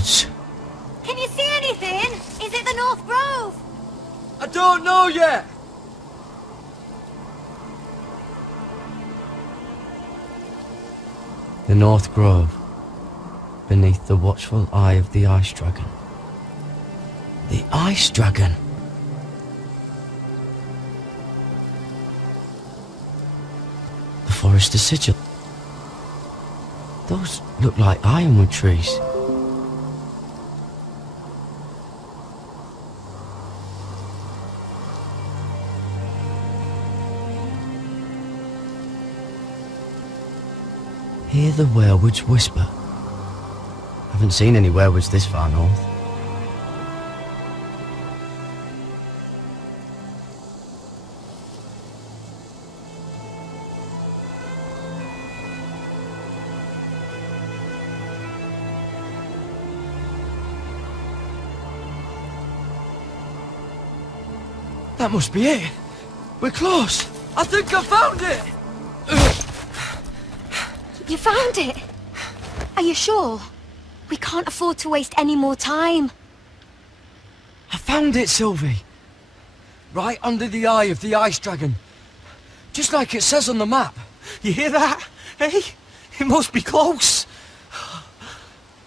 gods. Can you see anything? Is it the North Grove? I don't know yet. The North Grove, beneath the watchful eye of the Ice Dragon. The Ice Dragon? The Forester Sigil. Those look like ironwood trees. Hear the werewolves whisper. Haven't seen any werewolves this far north. That must be it. We're close. I think I found it. You found it? Are you sure? We can't afford to waste any more time. I found it, Sylvie. Right under the eye of the Ice Dragon. Just like it says on the map. You hear that? Hey? It must be close.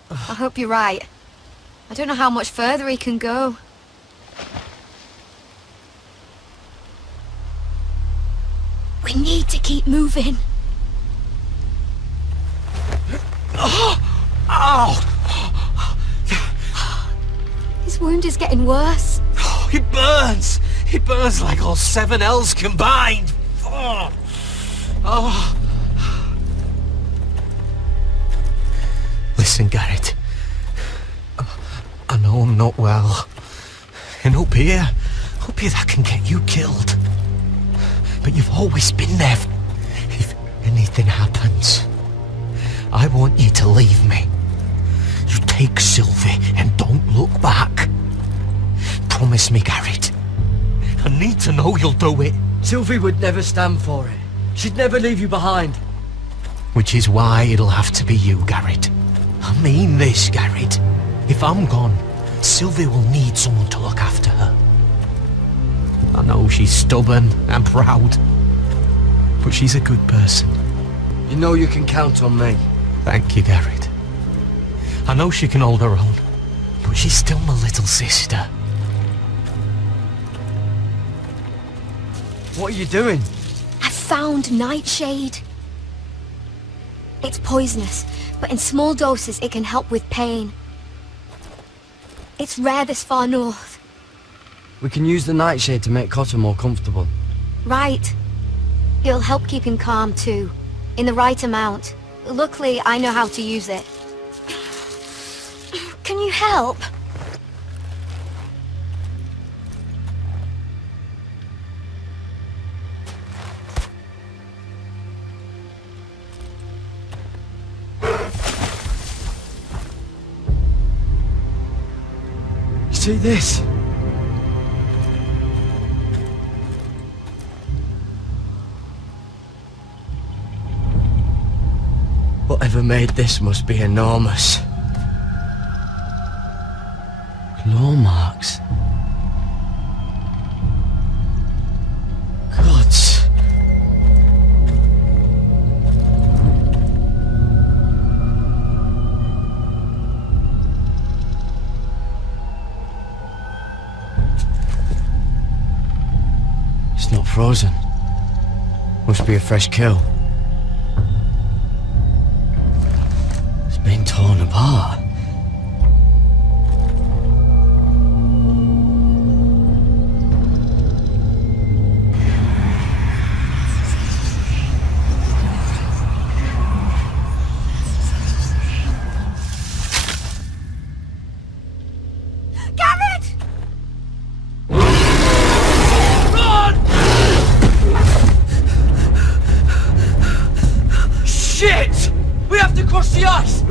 I hope you're right. I don't know how much further he can go. We need to keep moving. Ow! His wound is getting worse. It burns! It burns like all 7 L's combined! Oh. Listen, Garrett. I know I'm not well. And up here that can get you killed. But you've always been there if anything happens. I want you to leave me. You take Sylvie and don't look back. Promise me, Garrett. I need to know you'll do it. Sylvie would never stand for it. She'd never leave you behind. Which is why it'll have to be you, Garrett. I mean this, Garrett. If I'm gone, Sylvie will need someone to look after her. I know she's stubborn and proud, but she's a good person. You know you can count on me. Thank you, Garrett. I know she can hold her own, but she's still my little sister. What are you doing? I found nightshade. It's poisonous, but in small doses it can help with pain. It's rare this far north. We can use the nightshade to make Cotter more comfortable. Right. It'll help keep him calm too, in the right amount. Luckily, I know how to use it. Can you help? See this? Whatever made this must be enormous. Claw marks. Gods. It's not frozen. Must be a fresh kill. It's been torn apart. Shit! We have to cross the ice!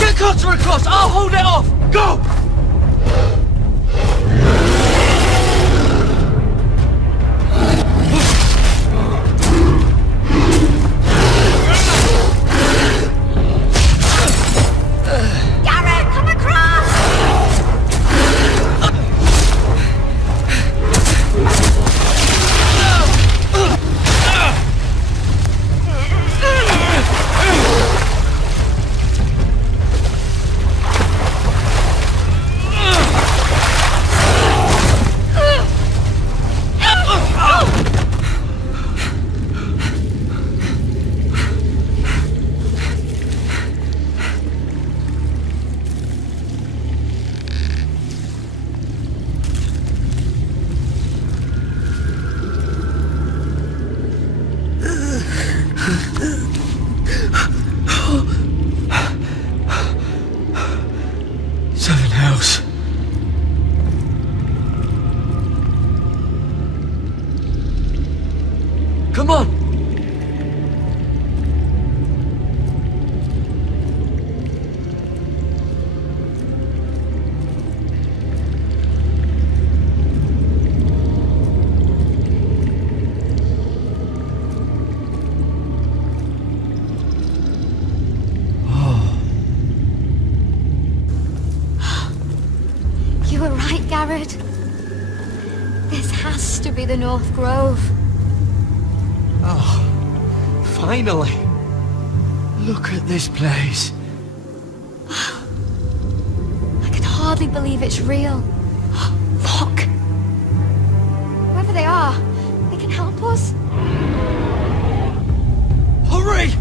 Get Cotter across! I'll hold it off! Go! Gamred! This has to be the North Grove. Oh, finally. Look at this place. I can hardly believe it's real. Look! Whoever they are, they can help us. Hurry!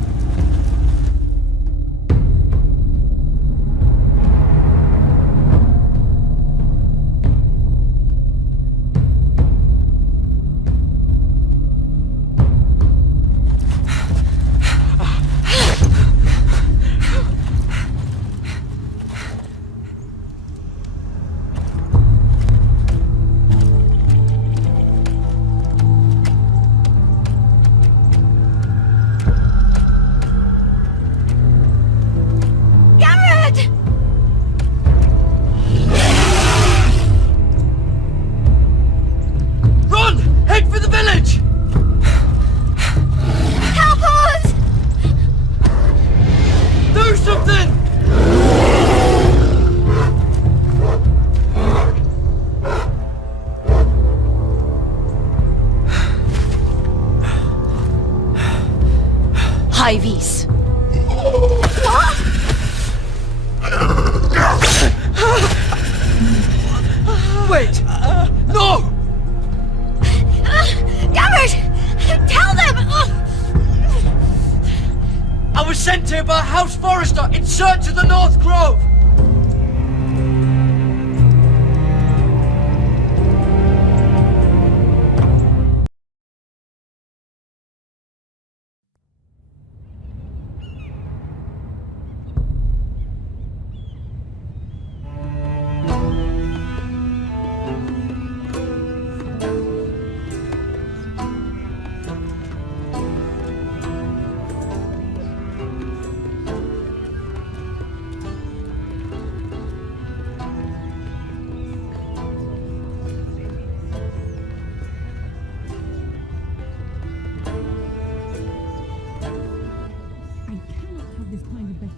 Ivies. Wait! No! Gamred! Tell them! I was sent here by House Forrester in search of the North Grove!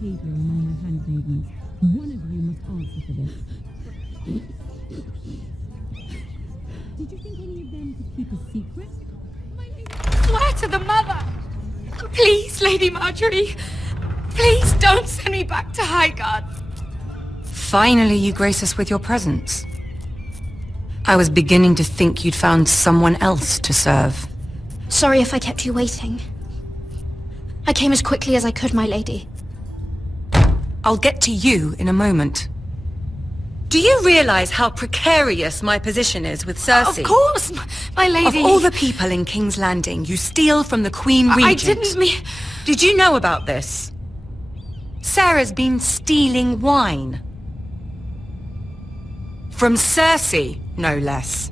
behavior among my handmaidens. One of you must answer for this. Did you think any of them could keep a secret? Swear to the mother! Please, Lady Marjorie, please don't send me back to Highgarden. Finally, you grace us with your presence. I was beginning to think you'd found someone else to serve. Sorry if I kept you waiting. I came as quickly as I could, my lady. I'll get to you in a moment. Do you realize how precarious my position is with Cersei? Of course, my lady. Of all the people in King's Landing, you steal from the Queen Regent. I didn't mean... Did you know about this? Sarah's been stealing wine. From Cersei, no less.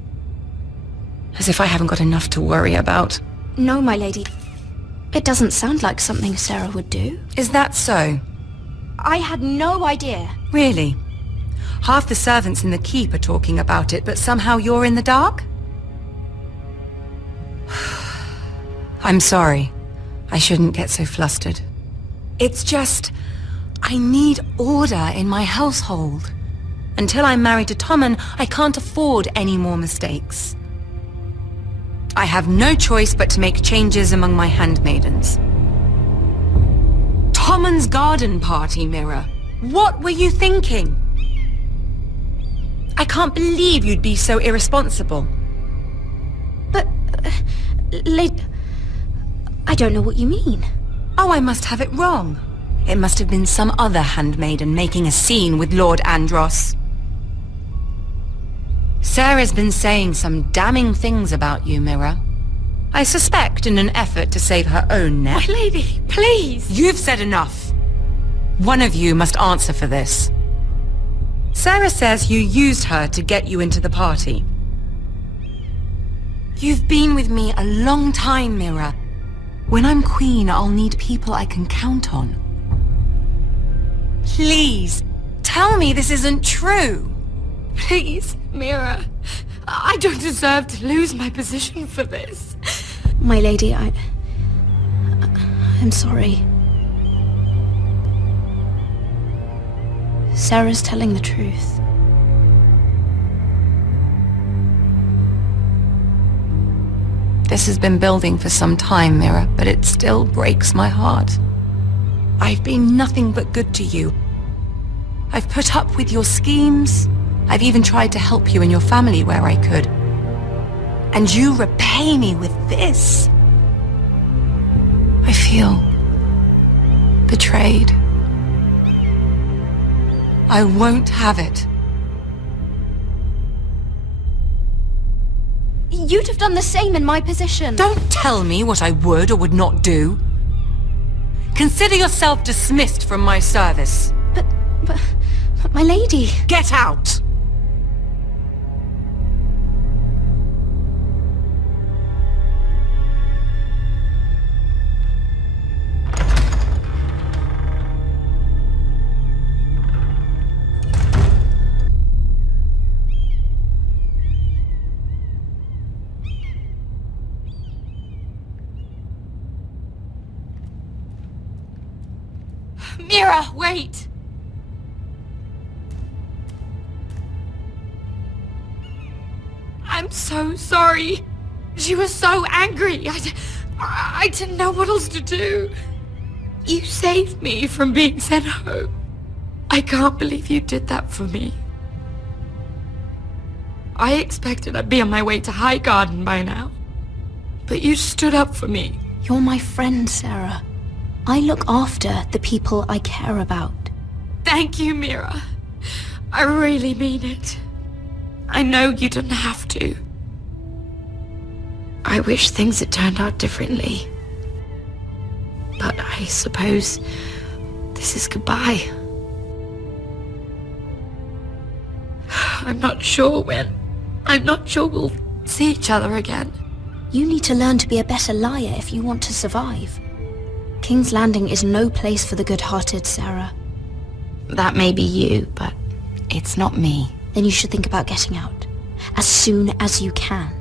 As if I haven't got enough to worry about. No, my lady. It doesn't sound like something Sarah would do. Is that so? I had no idea. Really? Half the servants in the keep are talking about it, but somehow you're in the dark? I'm sorry. I shouldn't get so flustered. It's just... I need order in my household. Until I'm married to Tommen, I can't afford any more mistakes. I have no choice but to make changes among my handmaidens. Tommen's garden party, Mira. What were you thinking? I can't believe you'd be so irresponsible. But... I don't know what you mean. Oh, I must have it wrong. It must have been some other handmaiden making a scene with Lord Andros. Sarah's been saying some damning things about you, Mira. I suspect in an effort to save her own neck. My lady, please. You've said enough. One of you must answer for this. Sarah says you used her to get you into the party. You've been with me a long time, Mira. When I'm queen, I'll need people I can count on. Please, tell me this isn't true. Please, Mira. I don't deserve to lose my position for this. My lady, I'm sorry. Sarah's telling the truth. This has been building for some time, Mira, but it still breaks my heart. I've been nothing but good to you. I've put up with your schemes. I've even tried to help you and your family where I could. And you repay me with this. I feel betrayed. I won't have it. You'd have done the same in my position. Don't tell me what I would or would not do. Consider yourself dismissed from my service. But my lady... Get out! Mira, wait! I'm so sorry. She was so angry. I didn't know what else to do. You saved me from being sent home. I can't believe you did that for me. I expected I'd be on my way to High Garden by now. But you stood up for me. You're my friend, Sarah. I look after the people I care about. Thank you, Mira. I really mean it. I know you didn't have to. I wish things had turned out differently. But I suppose this is goodbye. I'm not sure when. I'm not sure we'll see each other again. You need to learn to be a better liar if you want to survive. King's Landing is no place for the good-hearted, Sarah. That may be you, but it's not me. Then you should think about getting out. As soon as you can.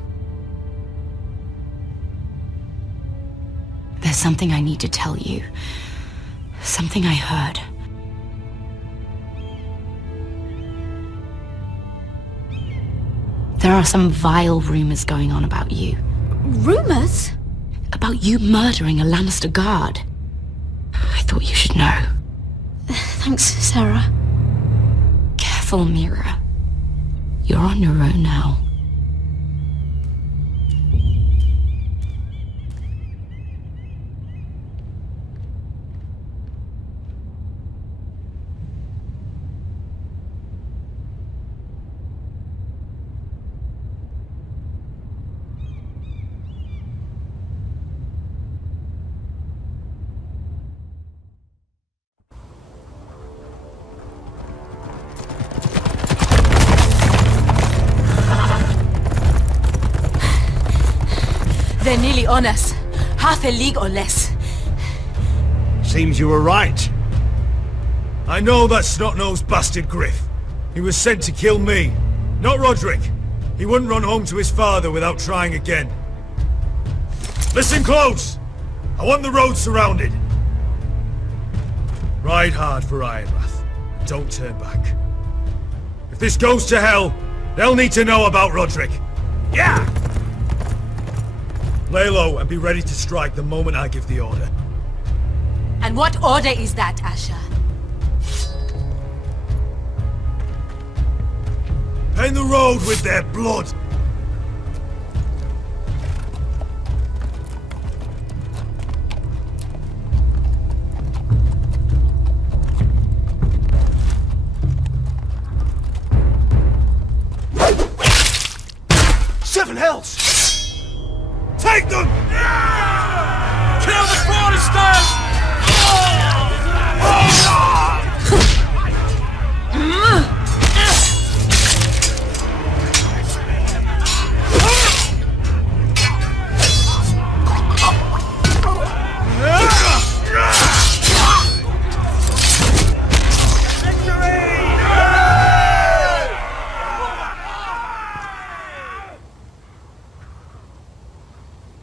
There's something I need to tell you. Something I heard. There are some vile rumors going on about you. Rumors? About you murdering a Lannister guard. I thought you should know. Thanks, Sarah. Careful, Mira. You're on your own now. They're nearly on us. Half a league or less. Seems you were right. I know that snot-nosed bastard Griff. He was sent to kill me, not Roderick. He wouldn't run home to his father without trying again. Listen close! I want the road surrounded. Ride hard for Ironrath. Don't turn back. If this goes to hell, they'll need to know about Roderick. Yeah! Lay low and be ready to strike the moment I give the order. And what order is that, Asher? Paint the road with their blood! Seven hells! Take them! Kill the Protestants!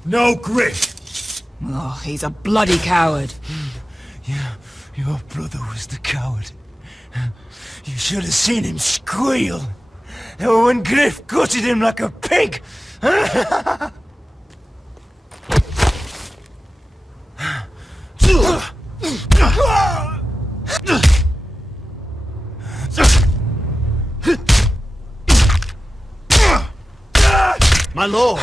No Griff! Oh, he's a bloody coward. Your brother was the coward. You should have seen him squeal. When Griff gutted him like a pig. My lord!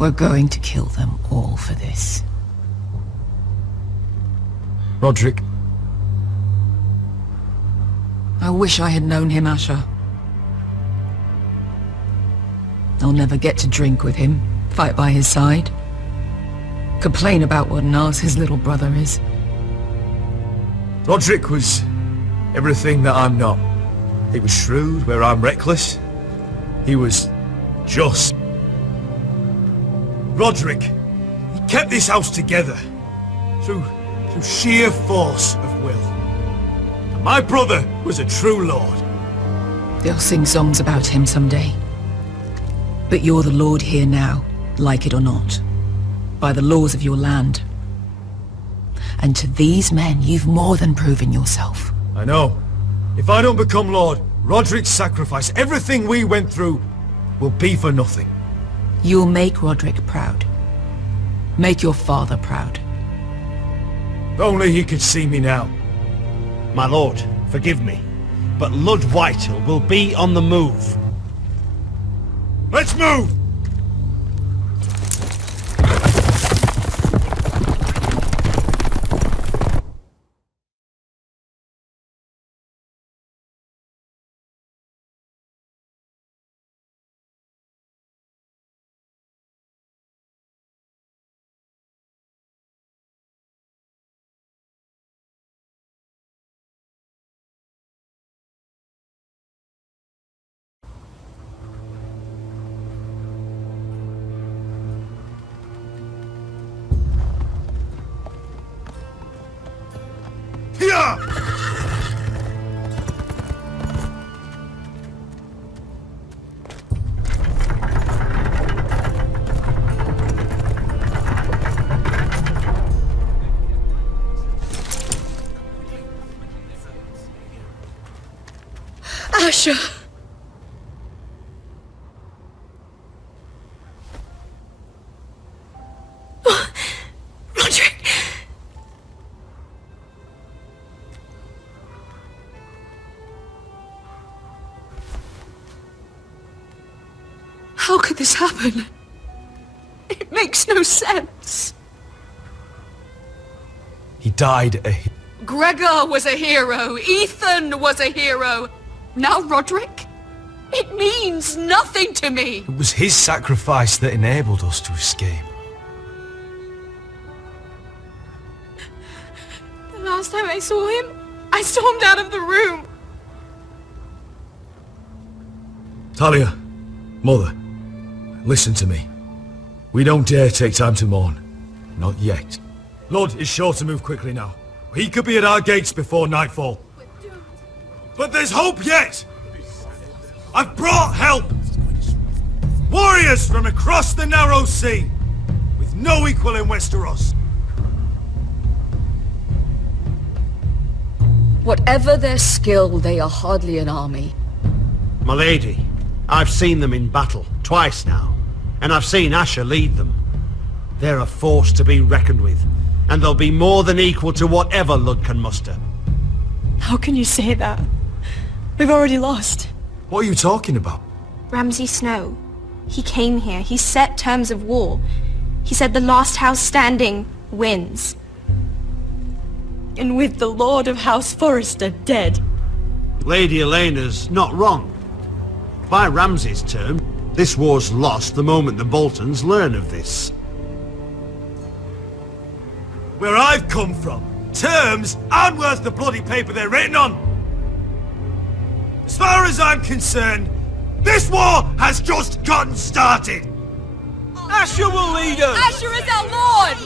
We're going to kill them all for this. Roderick. I wish I had known him, Asher. I'll never get to drink with him, fight by his side, complain about what an arse his little brother is. Roderick was everything that I'm not. He was shrewd where I'm reckless. He was just. Roderick, he kept this house together through sheer force of will. And my brother was a true lord. They'll sing songs about him someday. But you're the lord here now, like it or not, by the laws of your land. And to these men, you've more than proven yourself. I know. If I don't become lord, Roderick's sacrifice, everything we went through, will be for nothing. You'll make Roderick proud. Make your father proud. If only he could see me now. My lord, forgive me, but Lud Whitehill will be on the move. Let's move! Here! Asher! Roderick! How could this happen? It makes no sense. He died a Gregor was a hero. Ethan was a hero. Now Roderick? It means nothing to me. It was his sacrifice that enabled us to escape. The last time I saw him, I stormed out of the room. Talia, Mother, listen to me. We don't dare take time to mourn. Not yet. Lud is sure to move quickly now. He could be at our gates before nightfall. But there's hope yet! I've brought help! Warriors from across the narrow sea, with no equal in Westeros. Whatever their skill, they are hardly an army. My lady, I've seen them in battle, twice now, and I've seen Asher lead them. They're a force to be reckoned with, and they'll be more than equal to whatever Lud can muster. How can you say that? We've already lost. What are you talking about? Ramsay Snow. He came here. He set terms of war. He said the last house standing wins. And with the Lord of House Forrester dead. Lady Elena's not wrong. By Ramsay's term, this war's lost the moment the Boltons learn of this. Where I've come from, terms aren't worth the bloody paper they're written on. As far as I'm concerned, this war has just gotten started. Asher will lead us! Asher is our lord!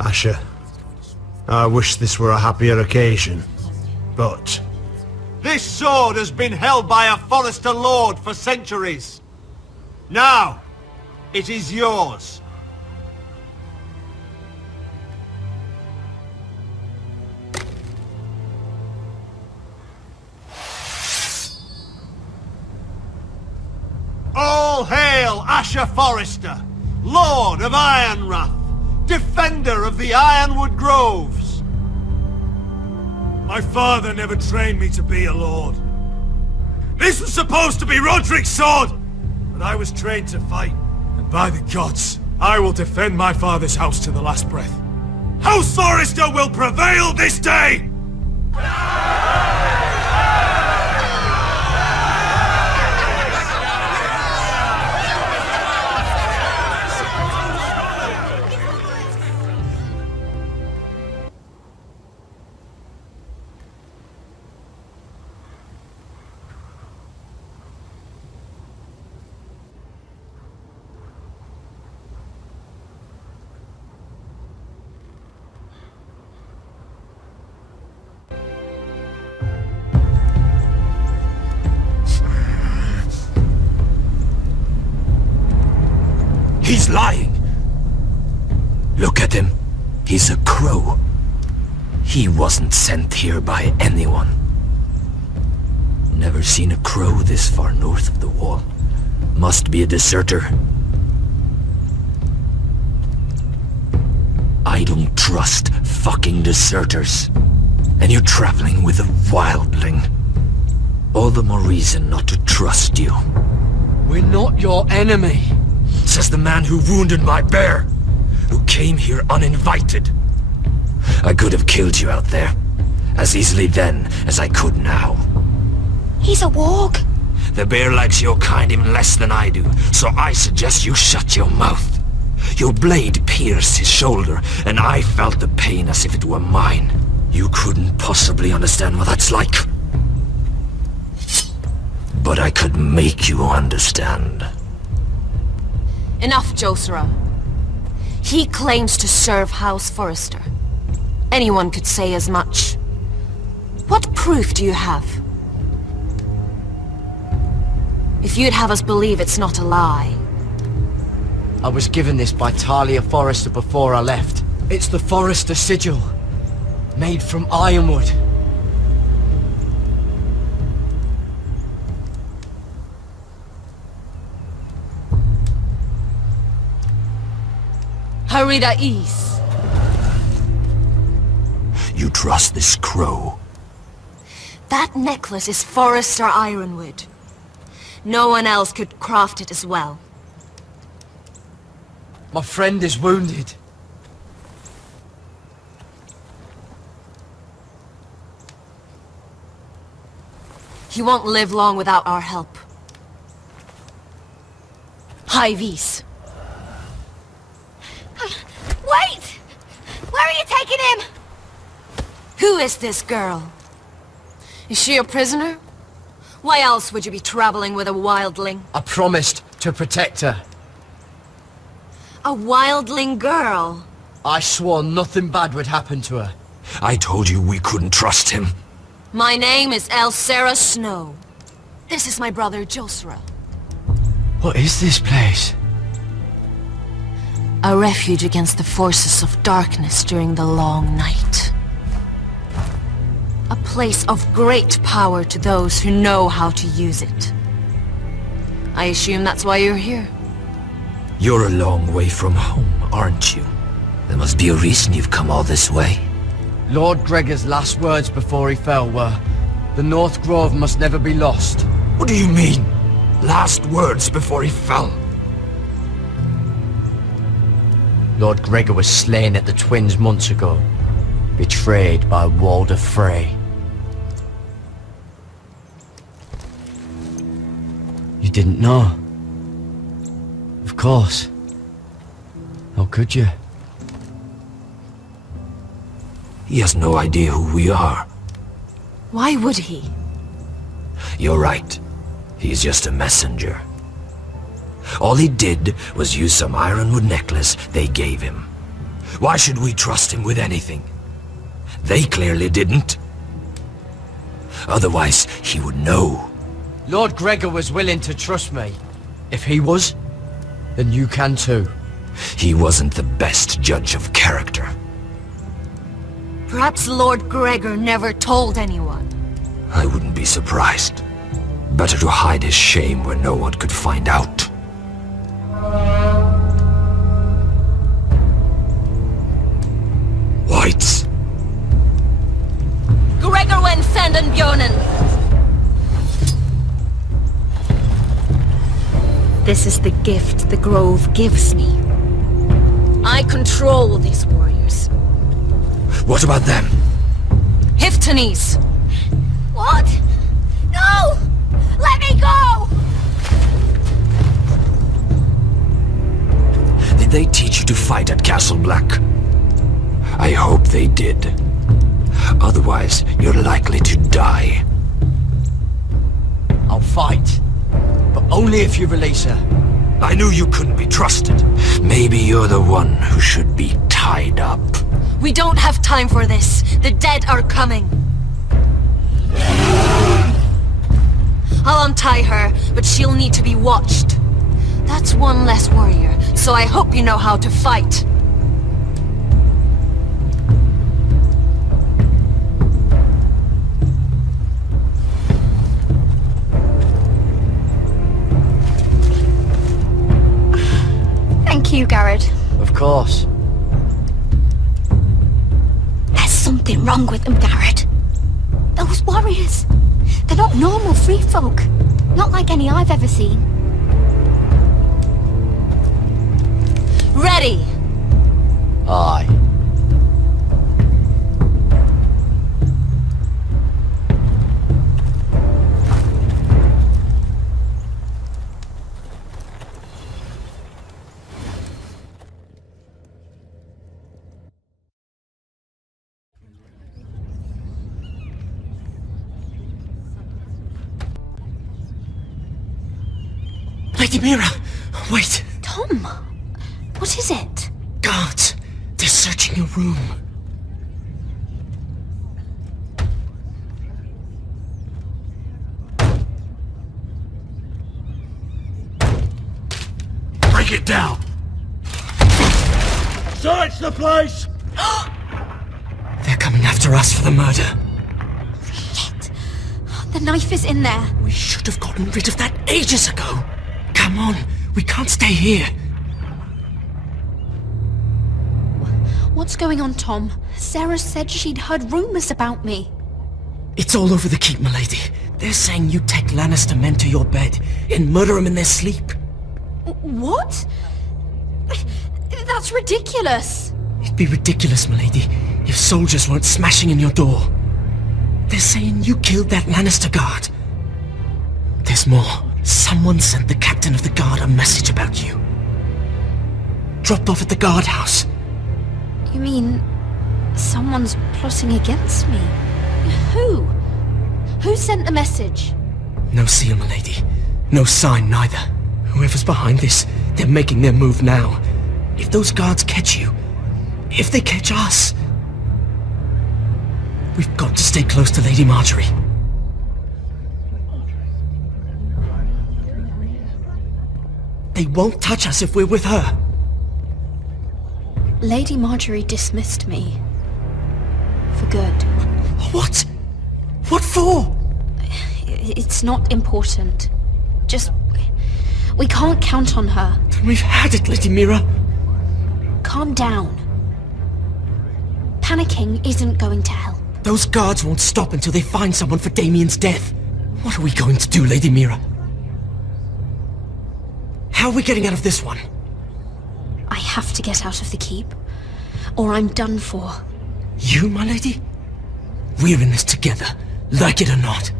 Asher, I wish this were a happier occasion, but... This sword has been held by a Forrester Lord for centuries. Now, It is yours. All hail Asher Forrester, Lord of Ironrath, defender of the Ironwood Groves. My father never trained me to be a lord. This was supposed to be Roderick's sword, but I was trained to fight. And by the gods, I will defend my father's house to the last breath. House Forrester will prevail this day! He's lying. Look at him. He's a crow. He wasn't sent here by anyone. Never seen a crow this far north of the wall. Must be a deserter. I don't trust fucking deserters. And you're traveling with a wildling. All the more reason not to trust you. We're not your enemy. Says the man who wounded my bear, who came here uninvited. I could have killed you out there, as easily then as I could now. He's a warg. The bear likes your kind even less than I do, so I suggest you shut your mouth. Your blade pierced his shoulder, and I felt the pain as if it were mine. You couldn't possibly understand what that's like. But I could make you understand. Enough, Josera. He claims to serve House Forrester. Anyone could say as much. What proof do you have? If you'd have us believe it's not a lie. I was given this by Talia Forrester before I left. It's the Forrester sigil, made from ironwood. Harida East. You trust this crow? That necklace is Forrester Ironwood. No one else could craft it as well. My friend is wounded. He won't live long without our help. High Vis. Wait! Where are you taking him? Who is this girl? Is she a prisoner? Why else would you be traveling with a wildling? I promised to protect her. A wildling girl? I swore nothing bad would happen to her. I told you we couldn't trust him. My name is Elsera Snow. This is my brother Josera. What is this place? A refuge against the forces of darkness during the long night. A place of great power to those who know how to use it. I assume that's why you're here. You're a long way from home, aren't you? There must be a reason you've come all this way. Lord Gregor's last words before he fell were, "The North Grove must never be lost." What do you mean? Last words before he fell? Lord Gregor was slain at the Twins months ago, betrayed by Walder Frey. You didn't know? Of course. How could you? He has no idea who we are. Why would he? You're right. He's just a messenger. All he did was use some ironwood necklace they gave him. Why should we trust him with anything? They clearly didn't. Otherwise, he would know. Lord Gregor was willing to trust me. If he was, then you can too. He wasn't the best judge of character. Perhaps Lord Gregor never told anyone. I wouldn't be surprised. Better to hide his shame where no one could find out. Whites. Gregor wen fanden björnen. This is the gift the Grove gives me. I control these warriors. What about them? Hiftanes! What? No! Let me go! Did they teach you to fight at Castle Black? I hope they did. Otherwise, you're likely to die. I'll fight. But only if you release her. I knew you couldn't be trusted. Maybe you're the one who should be tied up. We don't have time for this. The dead are coming. I'll untie her, but she'll need to be watched. That's one less warrior, so I hope you know how to fight. Thank you, Garrett. Of course. There's something wrong with them, Garrett. Those warriors. They're not normal free folk. Not like any I've ever seen. Ready! Aye. Lady Mira! Wait! Tom! What is it? Guards! They're searching your room. Break it down! Search the place! They're coming after us for the murder. Shit. The knife is in there. We should have gotten rid of that ages ago. Come on, we can't stay here. What's going on, Tom? Sarah said she'd heard rumors about me. It's all over the keep, milady. They're saying you take Lannister men to your bed and murder them in their sleep. What? That's ridiculous. It'd be ridiculous, milady, if soldiers weren't smashing in your door. They're saying you killed that Lannister guard. There's more. Someone sent the captain of the guard a message about you. Dropped off at the guardhouse. You mean someone's plotting against me? Who? Who sent the message? No seal, milady. No sign, neither. Whoever's behind this, they're making their move now. If those guards catch you, if they catch us, we've got to stay close to Lady Marjorie. They won't touch us if we're with her. Lady Marjorie dismissed me. For good. What? What for? It's not important. Just... we can't count on her. Then we've had it, Lady Mira. Calm down. Panicking isn't going to help. Those guards won't stop until they find someone for Damien's death. What are we going to do, Lady Mira? How are we getting out of this one? I have to get out of the keep, or I'm done for. You, my lady? We're in this together, like it or not.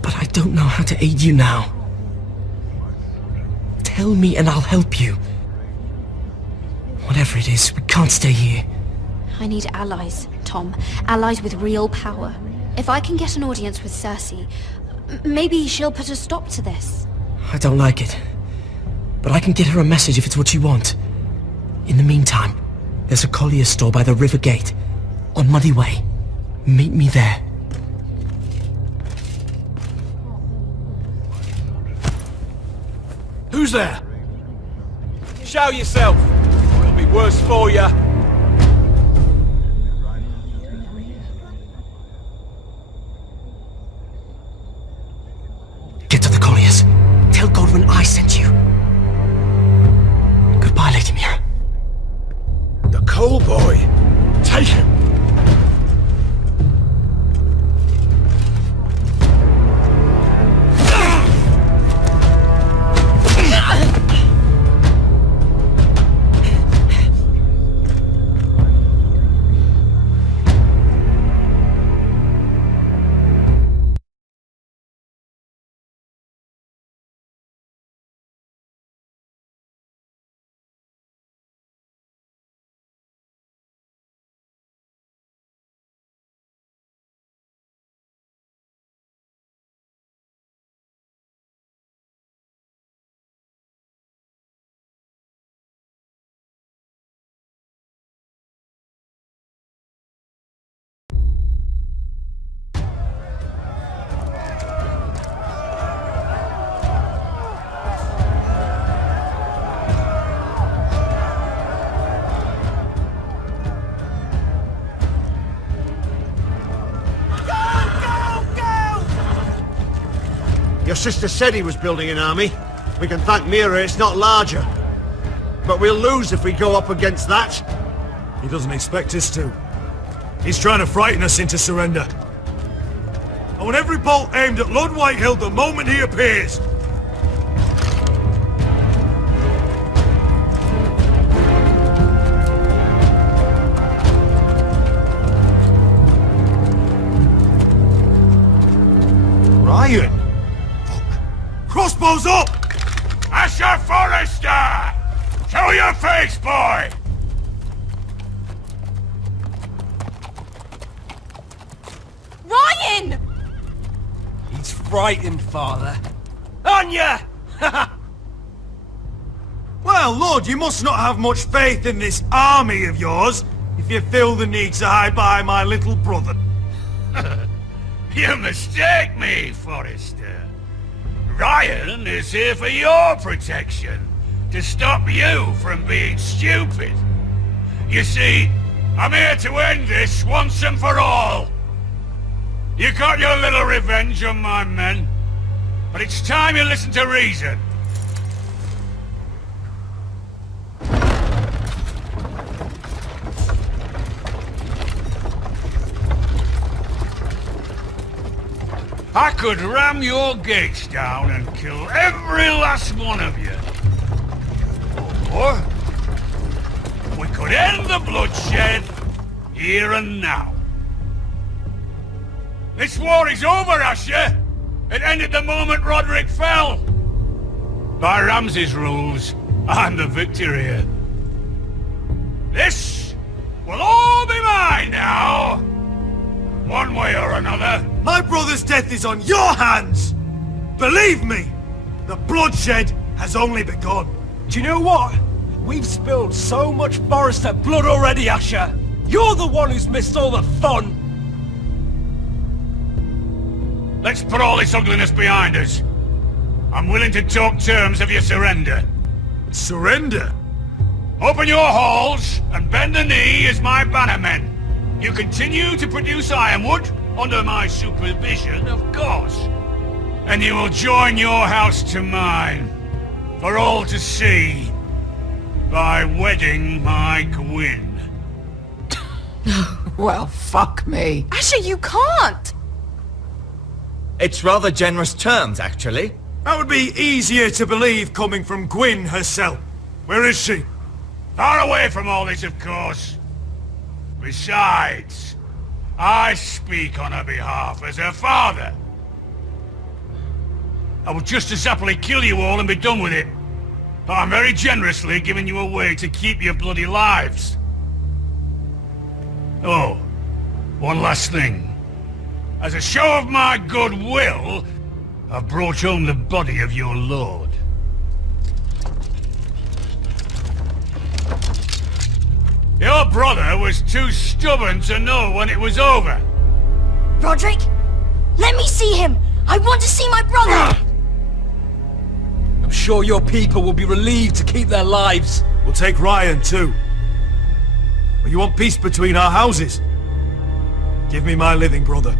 But I don't know how to aid you now. Tell me and I'll help you. Whatever it is, we can't stay here. I need allies, Tom. Allies with real power. If I can get an audience with Cersei, maybe she'll put a stop to this. I don't like it. But I can get her a message if it's what you want. In the meantime, there's a collier's store by the river gate. On Muddy Way. Meet me there. Who's there? Show yourself, or it'll be worse for you. Get to the colliers. Tell Godwin I sent you. Goodbye, Lady Mira. The coal boy. Take him. Your sister said he was building an army. We can thank Mira it's not larger. But we'll lose if we go up against that. He doesn't expect us to. He's trying to frighten us into surrender. I want every bolt aimed at Lord Whitehill the moment he appears. Ryan! Crossbows up! Asher Forrester! Show your face, boy! Ryan! He's frightened, Father. On ya! Well, Lord, you must not have much faith in this army of yours if you feel the need to hide behind my little brother. You mistake me, Forrester. Ryan is here for your protection, to stop you from being stupid. You see, I'm here to end this once and for all. You got your little revenge on my men, but it's time you listen to reason. I could ram your gates down and kill every last one of you. Or we could end the bloodshed here and now. This war is over, Asher. It ended the moment Roderick fell. By Ramsay's rules, I'm the victor here. This will all be mine now. One way or another. My brother's death is on your hands! Believe me, the bloodshed has only begun. Do you know what? We've spilled so much Forrester blood already, Asher. You're the one who's missed all the fun. Let's put all this ugliness behind us. I'm willing to talk terms of your surrender. Surrender? Open your halls and bend the knee as my bannermen. You continue to produce ironwood, under my supervision, of course. And you will join your house to mine, for all to see, by wedding my Gwyn. Well, fuck me. Asher, you can't! It's rather generous terms, actually. That would be easier to believe coming from Gwyn herself. Where is she? Far away from all this, of course. Besides, I speak on her behalf as her father. I would just as happily kill you all and be done with it. But I'm very generously giving you a way to keep your bloody lives. Oh, one last thing. As a show of my goodwill, I've brought home the body of your lord. Your brother was too stubborn to know when it was over. Roderick? Let me see him! I want to see my brother! I'm sure your people will be relieved to keep their lives. We'll take Ryan too. But you want peace between our houses? Give me my living brother.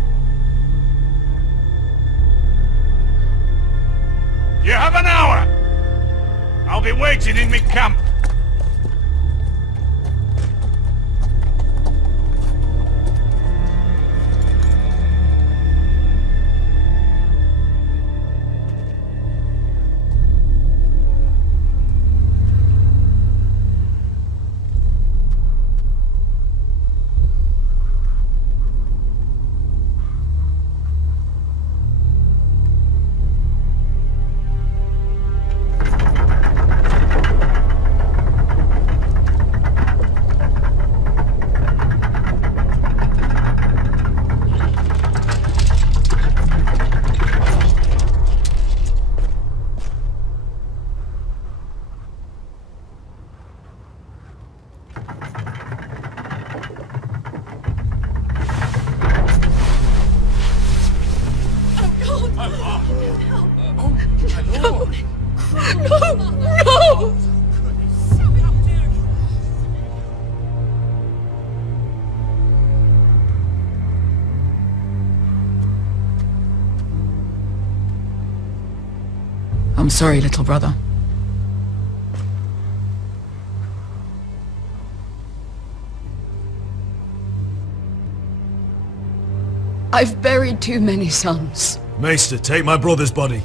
You have an hour. I'll be waiting in my camp. I'm sorry, little brother. I've buried too many sons. Maester, take my brother's body.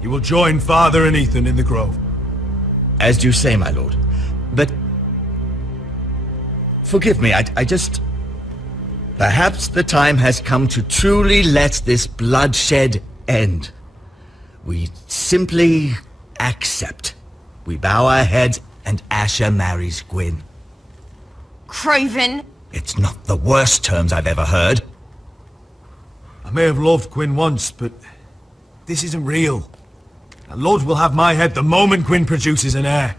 You will join Father and Ethan in the grove. As you say, my lord. But... forgive me, I just... Perhaps the time has come to truly let this bloodshed end. We simply accept. We bow our heads and Asher marries Gwyn. Craven! It's not the worst terms I've ever heard. I may have loved Gwyn once, but this isn't real. And Lord will have my head the moment Gwyn produces an heir.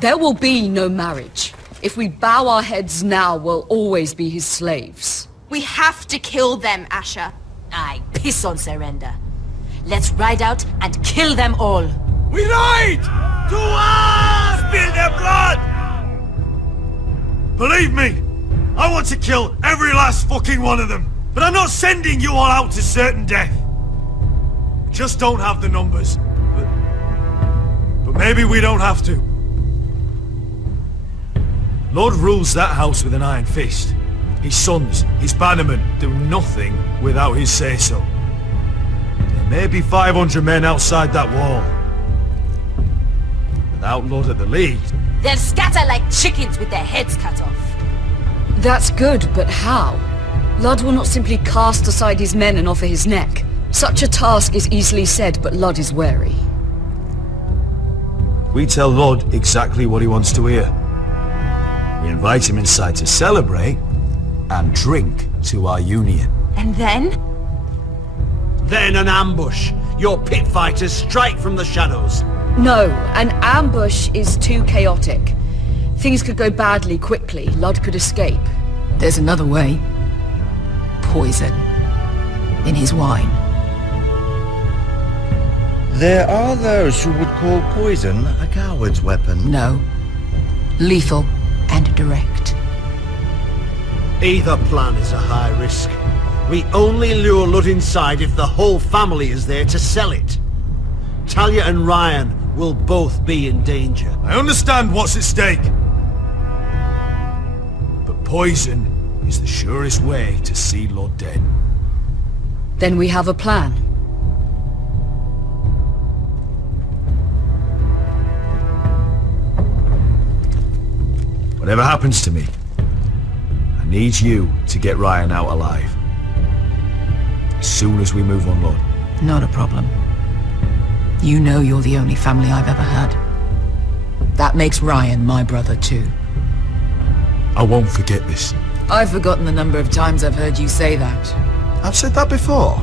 There will be no marriage. If we bow our heads now, we'll always be his slaves. We have to kill them, Asher. I piss on surrender. Let's ride out and kill them all. We ride! To us! Spill their blood! Believe me, I want to kill every last fucking one of them. But I'm not sending you all out to certain death. Just don't have the numbers. But maybe we don't have to. Lord rules that house with an iron fist. His sons, his bannermen, do nothing without his say-so. There may be 500 men outside that wall. Without Lord at the lead... They'll scatter like chickens with their heads cut off. That's good, but how? Lud will not simply cast aside his men and offer his neck. Such a task is easily said, but Lud is wary. We tell Lord exactly what he wants to hear. We invite him inside to celebrate and drink to our union. And then? Then an ambush. Your pit fighters strike from the shadows. No, an ambush is too chaotic. Things could go badly quickly. Lud could escape. There's another way. Poison. In his wine. There are those who would call poison a coward's weapon. No. Lethal and direct. Either plan is a high risk. We only lure Lud inside if the whole family is there to sell it. Talia and Ryan will both be in danger. I understand what's at stake. But poison is the surest way to see Lord dead. Then we have a plan. Whatever happens to me, I need you to get Ryan out alive. As soon as we move on, Lord. Not a problem. You know you're the only family I've ever had. That makes Ryan my brother too. I won't forget this. I've forgotten the number of times I've heard you say that. I've said that before.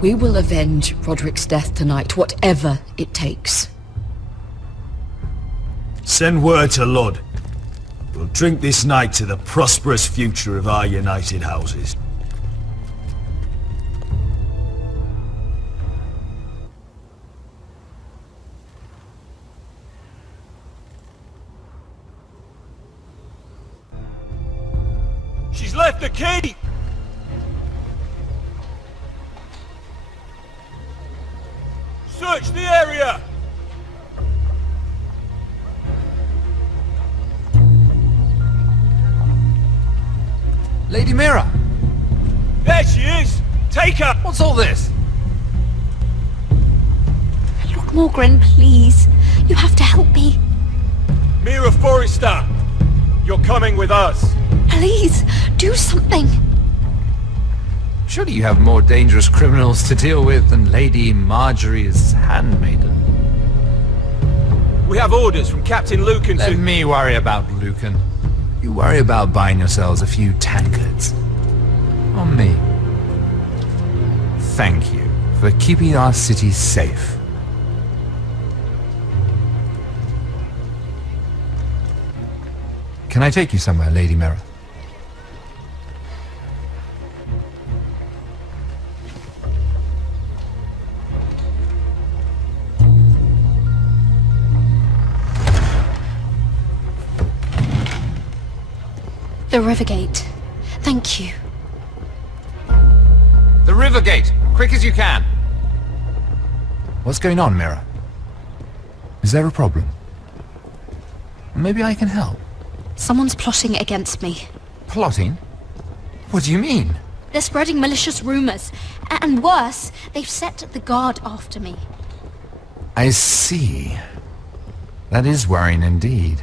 We will avenge Roderick's death tonight, whatever it takes. Send word to Lud. We'll drink this night to the prosperous future of our united houses. left the keep! Search the area! Lady Mira! There she is! Take her! What's all this? Lord Morgren, please. You have to help me. Mira Forrester! You're coming with us! Please, do something. Surely you have more dangerous criminals to deal with than Lady Marjorie's handmaiden. We have orders from Captain Lucan to... Let me worry about Lucan. You worry about buying yourselves a few tankards. On me. Thank you for keeping our city safe. Can I take you somewhere, Lady Mira? The river gate. Thank you. The river gate! Quick as you can! What's going on, Mira? Is there a problem? Maybe I can help. Someone's plotting against me. Plotting? What do you mean? They're spreading malicious rumors. And worse, they've set the guard after me. I see. That is worrying indeed.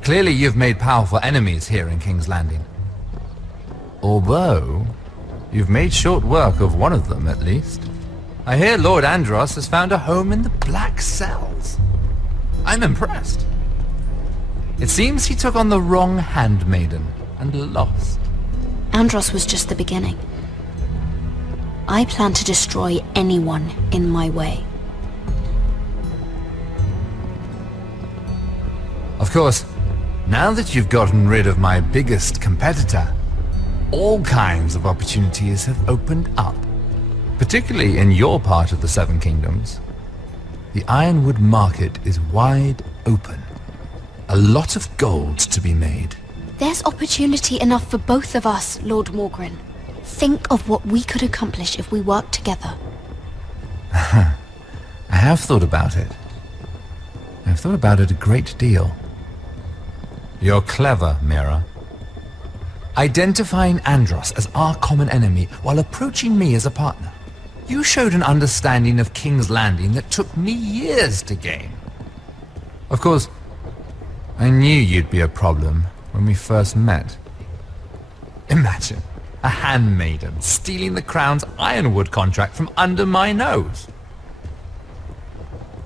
Clearly you've made powerful enemies here in King's Landing. Although, you've made short work of one of them, at least. I hear Lord Andros has found a home in the Black Cells. I'm impressed. It seems he took on the wrong handmaiden and lost. Andros was just the beginning. I plan to destroy anyone in my way. Of course, now that you've gotten rid of my biggest competitor, all kinds of opportunities have opened up. Particularly in your part of the Seven Kingdoms. The Ironwood market is wide open. A lot of gold to be made. There's opportunity enough for both of us, Lord Morgren. Think of what we could accomplish if we worked together. I have thought about it. I've thought about it a great deal. You're clever, Mira. Identifying Andros as our common enemy while approaching me as a partner. You showed an understanding of King's Landing that took me years to gain. Of course, I knew you'd be a problem when we first met. Imagine a handmaiden stealing the Crown's Ironwood contract from under my nose.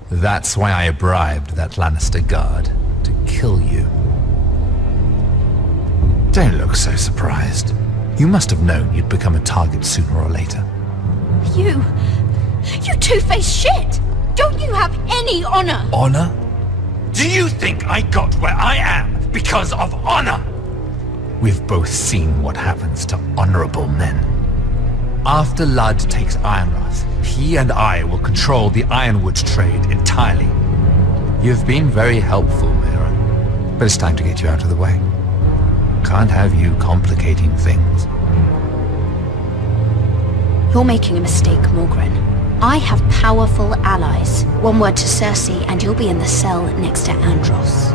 That's why I bribed that Lannister guard to kill you. Don't look so surprised. You must have known you'd become a target sooner or later. You two-faced shit! Don't you have any honor? Honor? Do you think I got where I am because of honor? We've both seen what happens to honorable men. After Ludd takes Ironrath, he and I will control the Ironwood trade entirely. You've been very helpful, Mira, but it's time to get you out of the way. Can't have you complicating things. You're making a mistake, Morgren. I have powerful allies. One word to Cersei and you'll be in the cell next to Andros.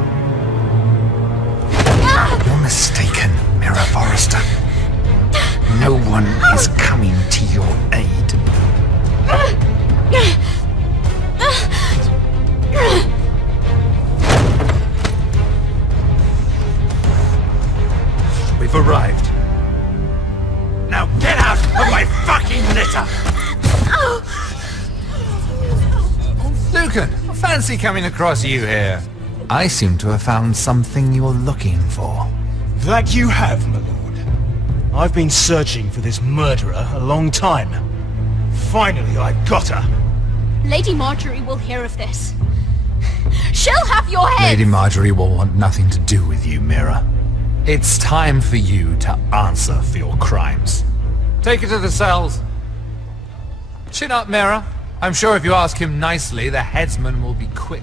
You're mistaken, Mira Forrester. No one is coming to your aid. We've arrived. Now get out of my fucking litter! Lucan, I fancy coming across you here. I seem to have found something you're looking for. That you have, my lord. I've been searching for this murderer a long time. Finally, I've got her. Lady Marjorie will hear of this. She'll have your head! Lady Marjorie will want nothing to do with you, Mira. It's time for you to answer for your crimes. Take her to the cells. Chin up, Mira. I'm sure if you ask him nicely, the headsman will be quick.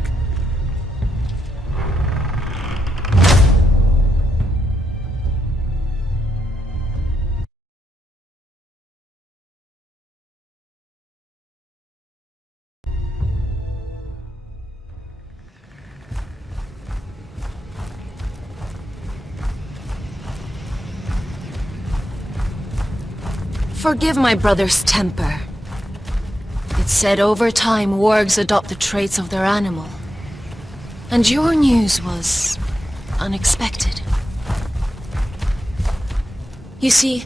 Forgive my brother's temper. It's said over time wargs adopt the traits of their animal. And your news was unexpected. You see,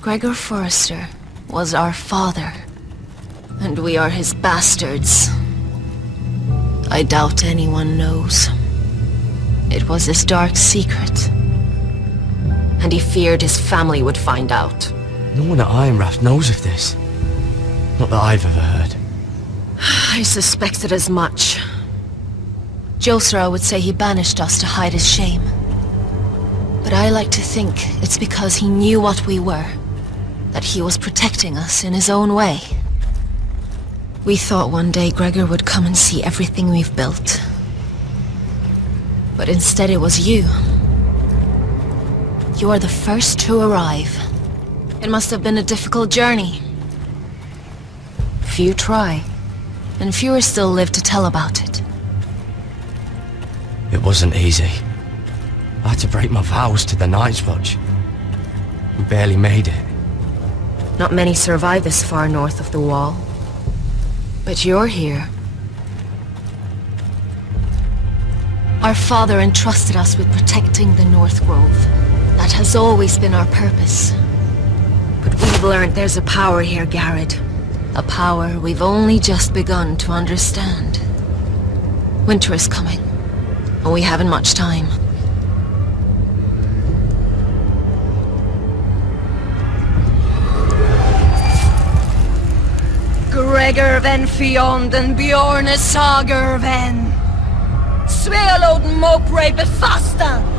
Gregor Forrester was our father, and we are his bastards. I doubt anyone knows. It was his dark secret, and he feared his family would find out. No one at Ironrath knows of this. Not that I've ever heard. I suspected as much. Josra would say he banished us to hide his shame. But I like to think it's because he knew what we were, that he was protecting us in his own way. We thought one day Gregor would come and see everything we've built. But instead it was you. You are the first to arrive. It must have been a difficult journey. Few try, and fewer still live to tell about it. It wasn't easy. I had to break my vows to the Night's Watch. We barely made it. Not many survive this far north of the Wall. But you're here. Our father entrusted us with protecting the North Grove. That has always been our purpose. But we've learned there's a power here, Garrett. A power we've only just begun to understand. Winter is coming, and we haven't much time. Gregor ven Fionden Bjorne Sager ven Svealoden Mopre befastan.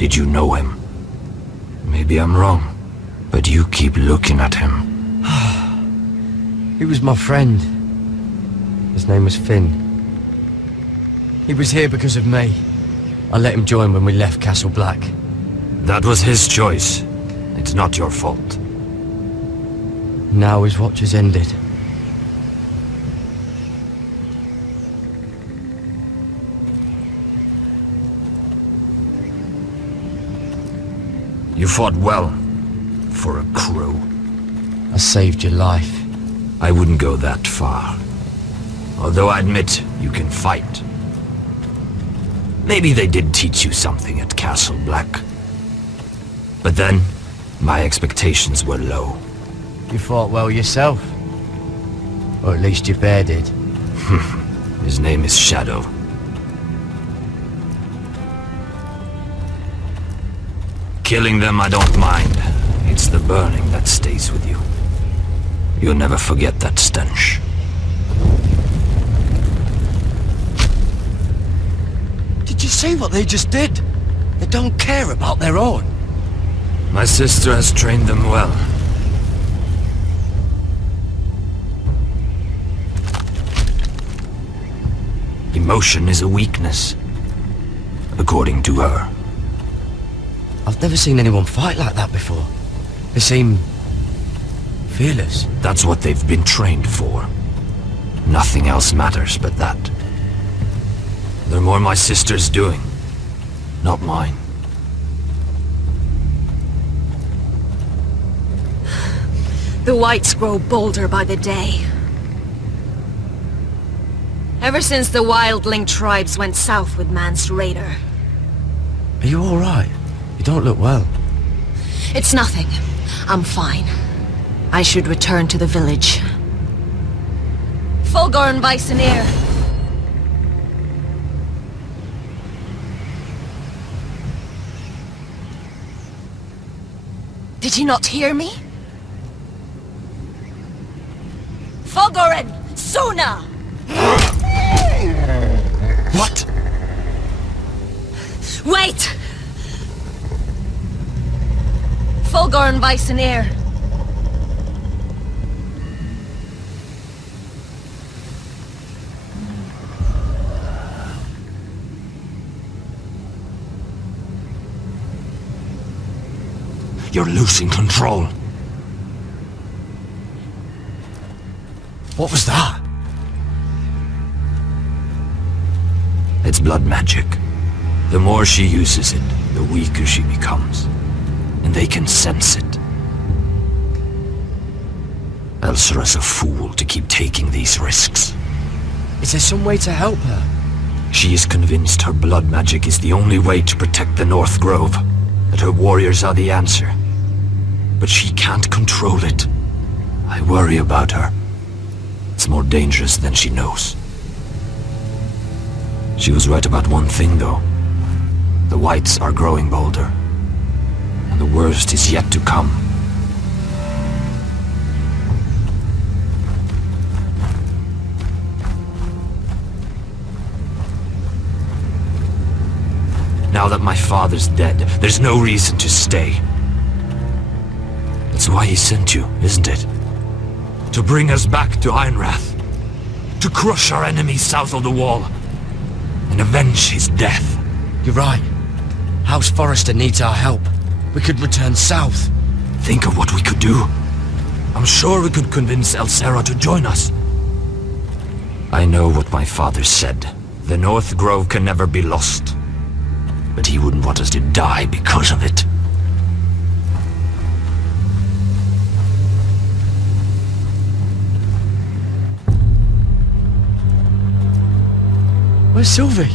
Did you know him? Maybe I'm wrong, but you keep looking at him. He was my friend. His name was Finn. He was here because of me. I let him join when we left Castle Black. That was his choice. It's not your fault. Now his watch has ended. You fought well, for a crow. I saved your life. I wouldn't go that far. Although I admit, you can fight. Maybe they did teach you something at Castle Black. But then, my expectations were low. You fought well yourself. Or at least your bear did. His name is Shadow. Killing them I don't mind. It's the burning that stays with you. You'll never forget that stench. Did you see what they just did? They don't care about their own. My sister has trained them well. Emotion is a weakness, according to her. I've never seen anyone fight like that before. They seem fearless. That's what they've been trained for. Nothing else matters but that. They're more my sister's doing, not mine. The whites grow bolder by the day. Ever since the wildling tribes went south with Mance Raider. Are you alright? You don't look well. It's nothing. I'm fine. I should return to the village. Fulgor Bisoneer. Did you not hear me? Fulgoren Suna! What? Wait! Fulgor Bisoneer. You're losing control. What was that? It's blood magic. The more she uses it, the weaker she becomes. And they can sense it. Elsera's a fool to keep taking these risks. Is there some way to help her? She is convinced her blood magic is the only way to protect the North Grove. That her warriors are the answer. But she can't control it. I worry about her. It's more dangerous than she knows. She was right about one thing, though. The whites are growing bolder. And the worst is yet to come. Now that my father's dead, there's no reason to stay. That's why he sent you, isn't it? To bring us back to Ironrath. To crush our enemies south of the wall. And avenge his death. You're right. House Forrester needs our help. We could return south. Think of what we could do. I'm sure we could convince Elsera to join us. I know what my father said. The North Grove can never be lost. But he wouldn't want us to die because of it. Where's Sylvie?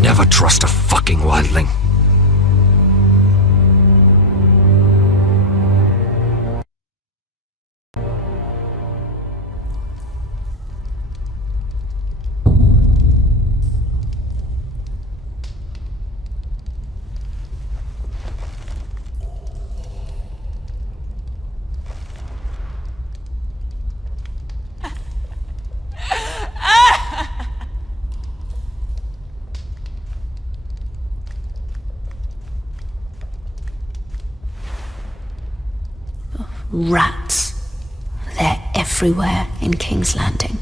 Never trust a fucking wildling. Rats. They're everywhere in King's Landing.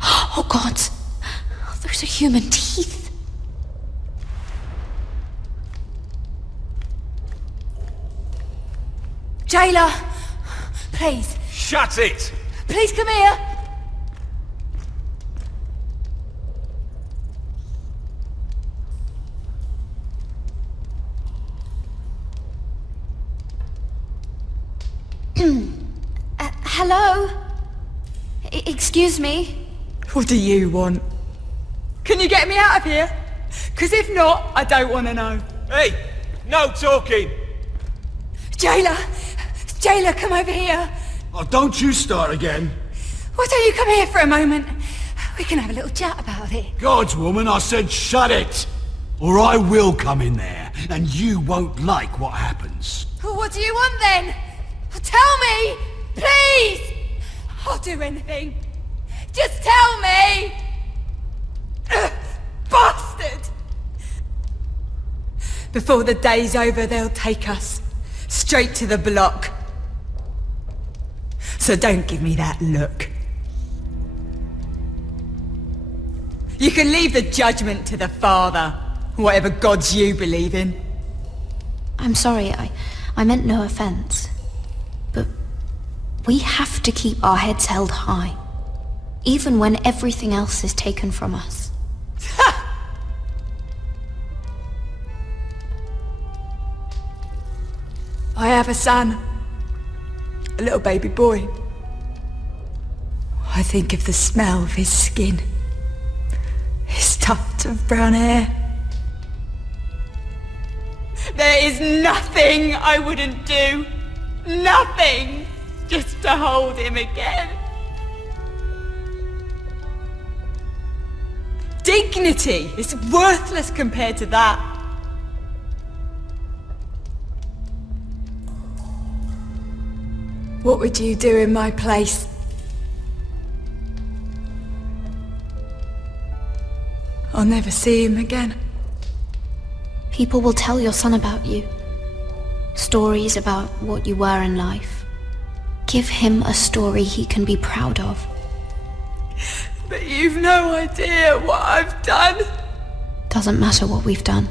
Oh God! Those are human teeth! Jailer! Please! Shut it! Please come here! Hello? Excuse me? What do you want? Can you get me out of here? Because if not, I don't want to know. Hey! No talking! Jailer! Jailer, come over here! Oh, don't you start again. Why don't you come here for a moment? We can have a little chat about it. God's woman, I said shut it! Or I will come in there, and you won't like what happens. Well, what do you want then? Tell me! Please! I'll do anything. Just tell me! Bastard! Before the day's over, they'll take us straight to the block. So don't give me that look. You can leave the judgment to the Father, whatever gods you believe in. I'm sorry, I meant no offense. But we have to keep our heads held high, even when everything else is taken from us. I have a son. A little baby boy. I think of the smell of his skin. His tuft of brown hair. There is nothing I wouldn't do. Nothing! Just to hold him again. Dignity is worthless compared to that. What would you do in my place? I'll never see him again. People will tell your son about you. Stories about what you were in life. Give him a story he can be proud of. But you've no idea what I've done. Doesn't matter what we've done.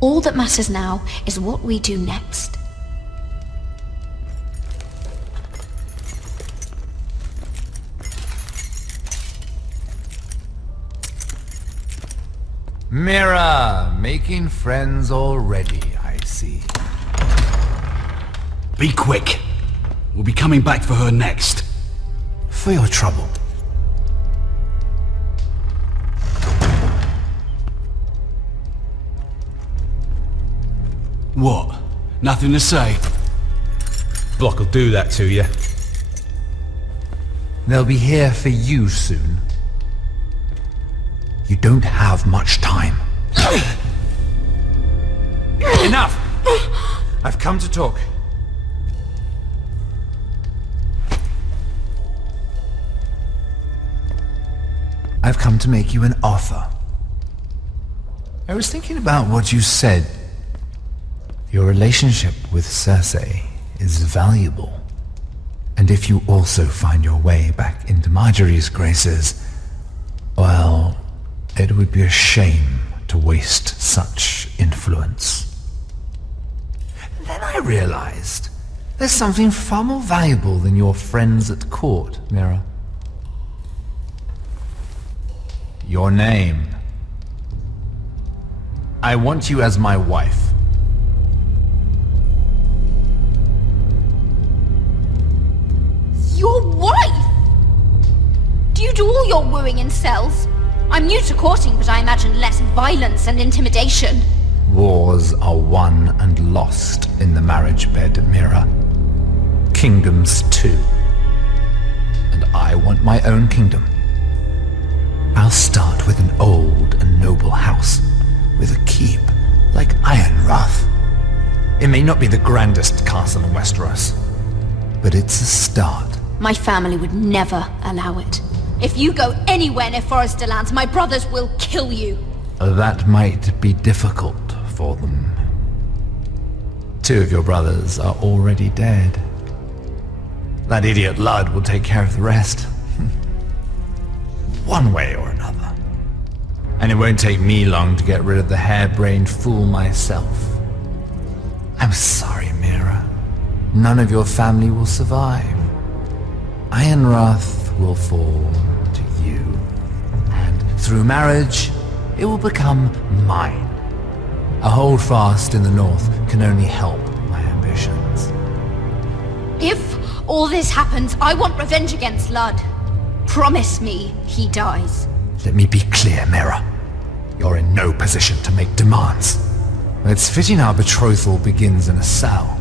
All that matters now is what we do next. Mira, making friends already, I see. Be quick. We'll be coming back for her next. For your trouble. What? Nothing to say? Block will do that to you. They'll be here for you soon. You don't have much time. Enough! I've come to talk. I've come to make you an offer. I was thinking about what you said. Your relationship with Cersei is valuable. And if you also find your way back into Marjorie's graces, well, it would be a shame to waste such influence. Then I realized there's something far more valuable than your friends at court, Mira. Your name. I want you as my wife. Your wife? Do you do all your wooing in cells? I'm new to courting, but I imagine less violence and intimidation. Wars are won and lost in the marriage bed, Mira. Kingdoms too. And I want my own kingdom. I'll start with an old and noble house, with a keep like Ironrath. It may not be the grandest castle in Westeros, but it's a start. My family would never allow it. If you go anywhere near Forrester lands, my brothers will kill you. That might be difficult for them. 2 of your brothers are already dead. That idiot Ludd will take care of the rest. One way or another. And it won't take me long to get rid of the harebrained fool myself. I'm sorry, Mira. None of your family will survive. Ironrath will fall to you. And through marriage, it will become mine. A holdfast in the north can only help my ambitions. If all this happens, I want revenge against Ludd. Promise me he dies. Let me be clear, Mira. You're in no position to make demands. It's fitting our betrothal begins in a cell.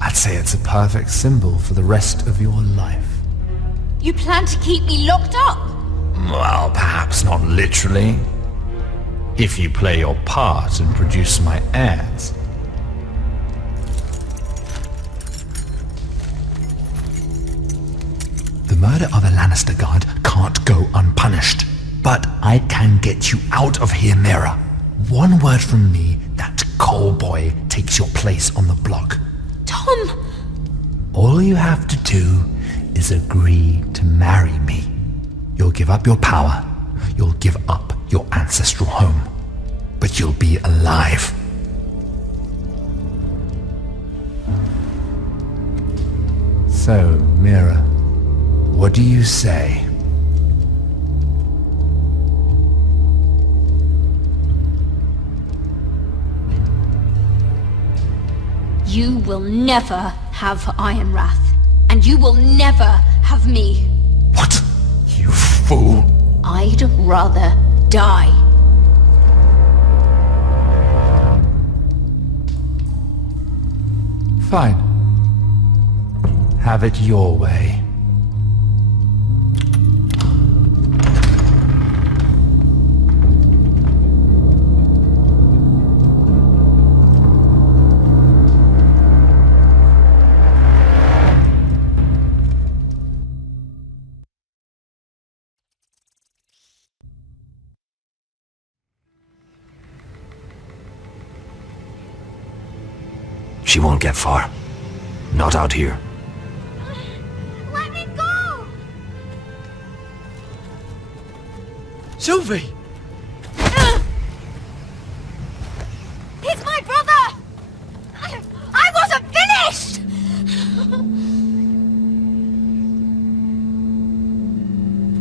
I'd say it's a perfect symbol for the rest of your life. You plan to keep me locked up? Well, perhaps not literally. If you play your part and produce my heirs. The murder of a Lannister guard can't go unpunished. But I can get you out of here, Mira. One word from me, that coal boy takes your place on the block. Tom! All you have to do is agree to marry me. You'll give up your power. You'll give up your ancestral home. But you'll be alive. So, Mira, what do you say? You will never have Ironrath. And you will never have me. What? You fool! I'd rather die. Fine. Have it your way. She won't get far. Not out here. Let me go! Sylvie! He's my brother! I wasn't finished!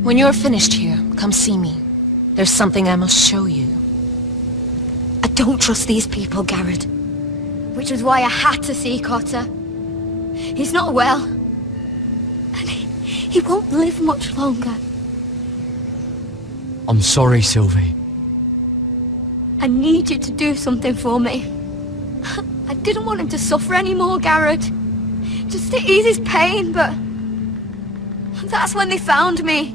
When you're finished here, come see me. There's something I must show you. I don't trust these people, Garrett. Which was why I had to see Cotter. He's not well. And he won't live much longer. I'm sorry, Sylvie. I need you to do something for me. I didn't want him to suffer anymore, Garrett. Just to ease his pain, but... that's when they found me.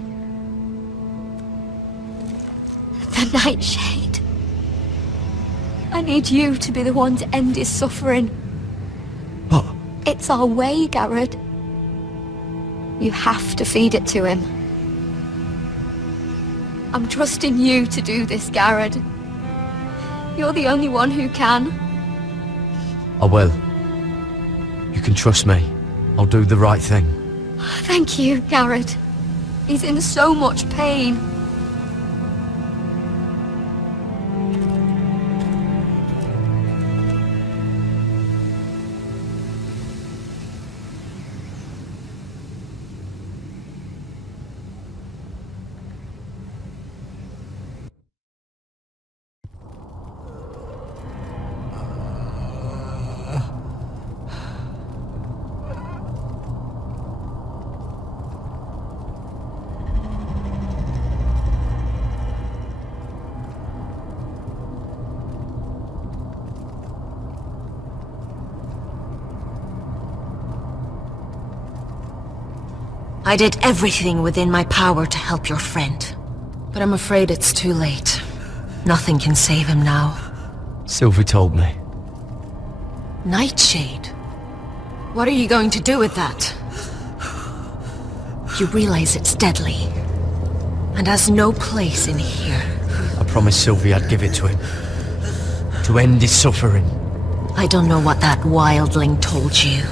The Nightshade. I need you to be the one to end his suffering. What? It's our way, Garrett. You have to feed it to him. I'm trusting you to do this, Garrett. You're the only one who can. I will. You can trust me. I'll do the right thing. Thank you, Garrett. He's in so much pain. I did everything within my power to help your friend. But I'm afraid it's too late. Nothing can save him now. Sylvie told me. Nightshade? What are you going to do with that? You realize it's deadly. and has no place in here. I promised Sylvie I'd give it to him. To end his suffering. I don't know what that wildling told you,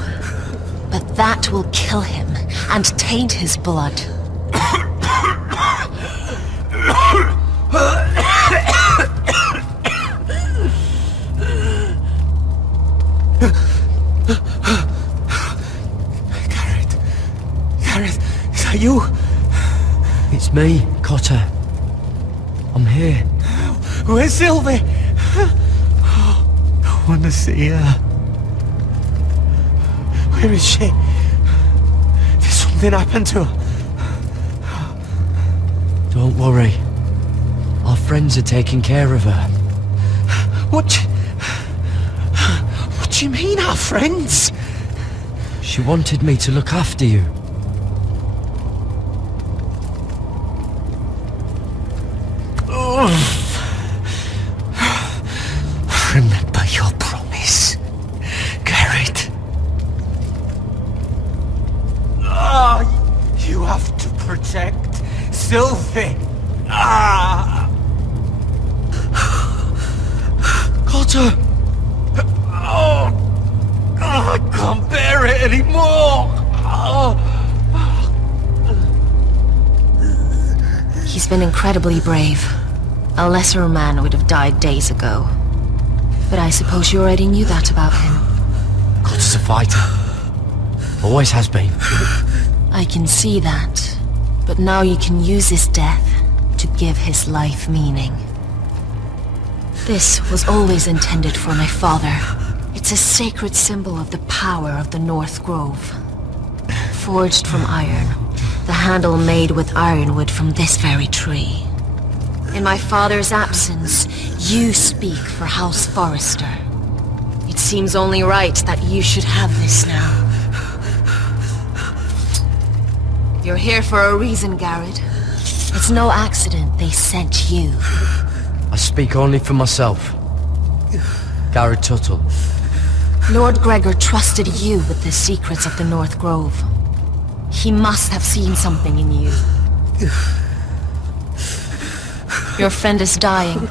but that will kill him and taint his blood. Gareth, is that you? It's me, Cotter. I'm here. Where's Sylvie? I want to see her. Where is she? Did something happen to her? Don't worry. Our friends are taking care of her. What do you mean, our friends? She wanted me to look after you. Remember your promise, Garrett. You have to protect Sylvie. Cotter! I can't bear it anymore. He's been incredibly brave. A lesser man would have died days ago. But I suppose you already knew that about him. Cotter's a fighter. Always has been. I can see that. But now you can use his death to give his life meaning. This was always intended for my father. It's a sacred symbol of the power of the North Grove. Forged from iron, the handle made with ironwood from this very tree. In my father's absence, you speak for House Forrester. It seems only right that you should have this now. You're here for a reason, Garrett. It's no accident they sent you. I speak only for myself. Garrett Tuttle. Lord Gregor trusted you with the secrets of the North Grove. He must have seen something in you. Your friend is dying,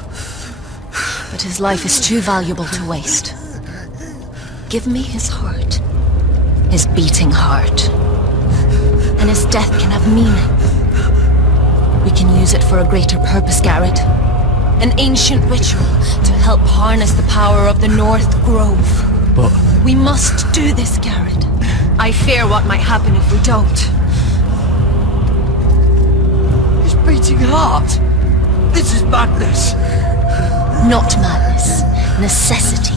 but his life is too valuable to waste. Give me his heart, his beating heart, and his death can have meaning. We can use it for a greater purpose, Garrett. An ancient ritual to help harness the power of the North Grove. But... we must do this, Garrett. I fear what might happen if we don't. His beating heart! This is madness! Not madness. Necessity.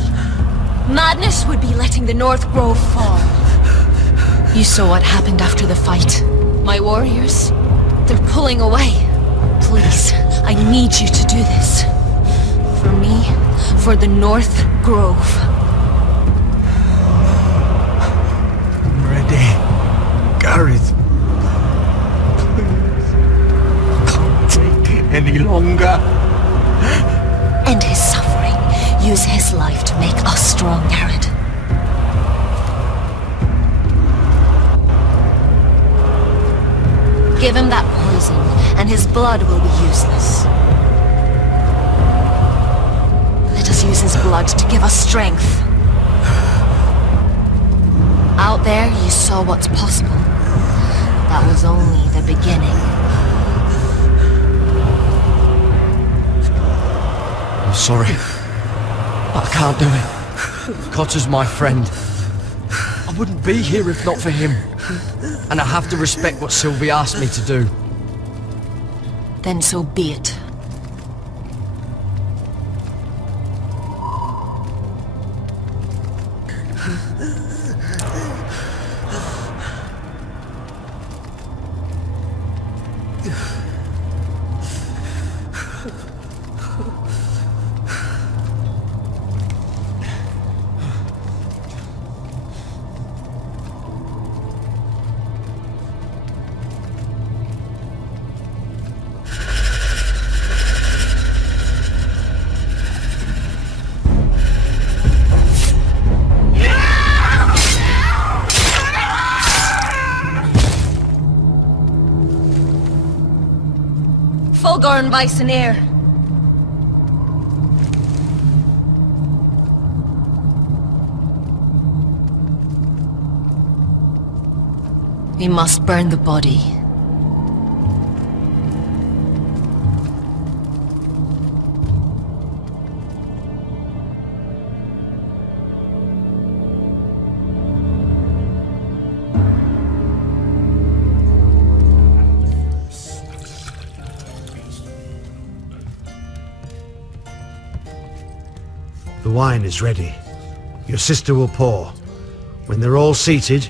Madness would be letting the North Grove fall. You saw what happened after the fight. My warriors, they're pulling away. Please, I need you to do this. For me, for the North Grove. I'm ready. Gareth. Any longer. End his suffering. Use his life to make us strong, Garrett. Give him that poison, and his blood will be useless. Let us use his blood to give us strength. Out there, you saw what's possible. That was only the beginning. I'm sorry, but I can't do it. Cotter's my friend. I wouldn't be here if not for him. And I have to respect what Sylvie asked me to do. Then so be it. Volgorn Bysonir. We must burn the body. The wine is ready. Your sister will pour. When they're all seated,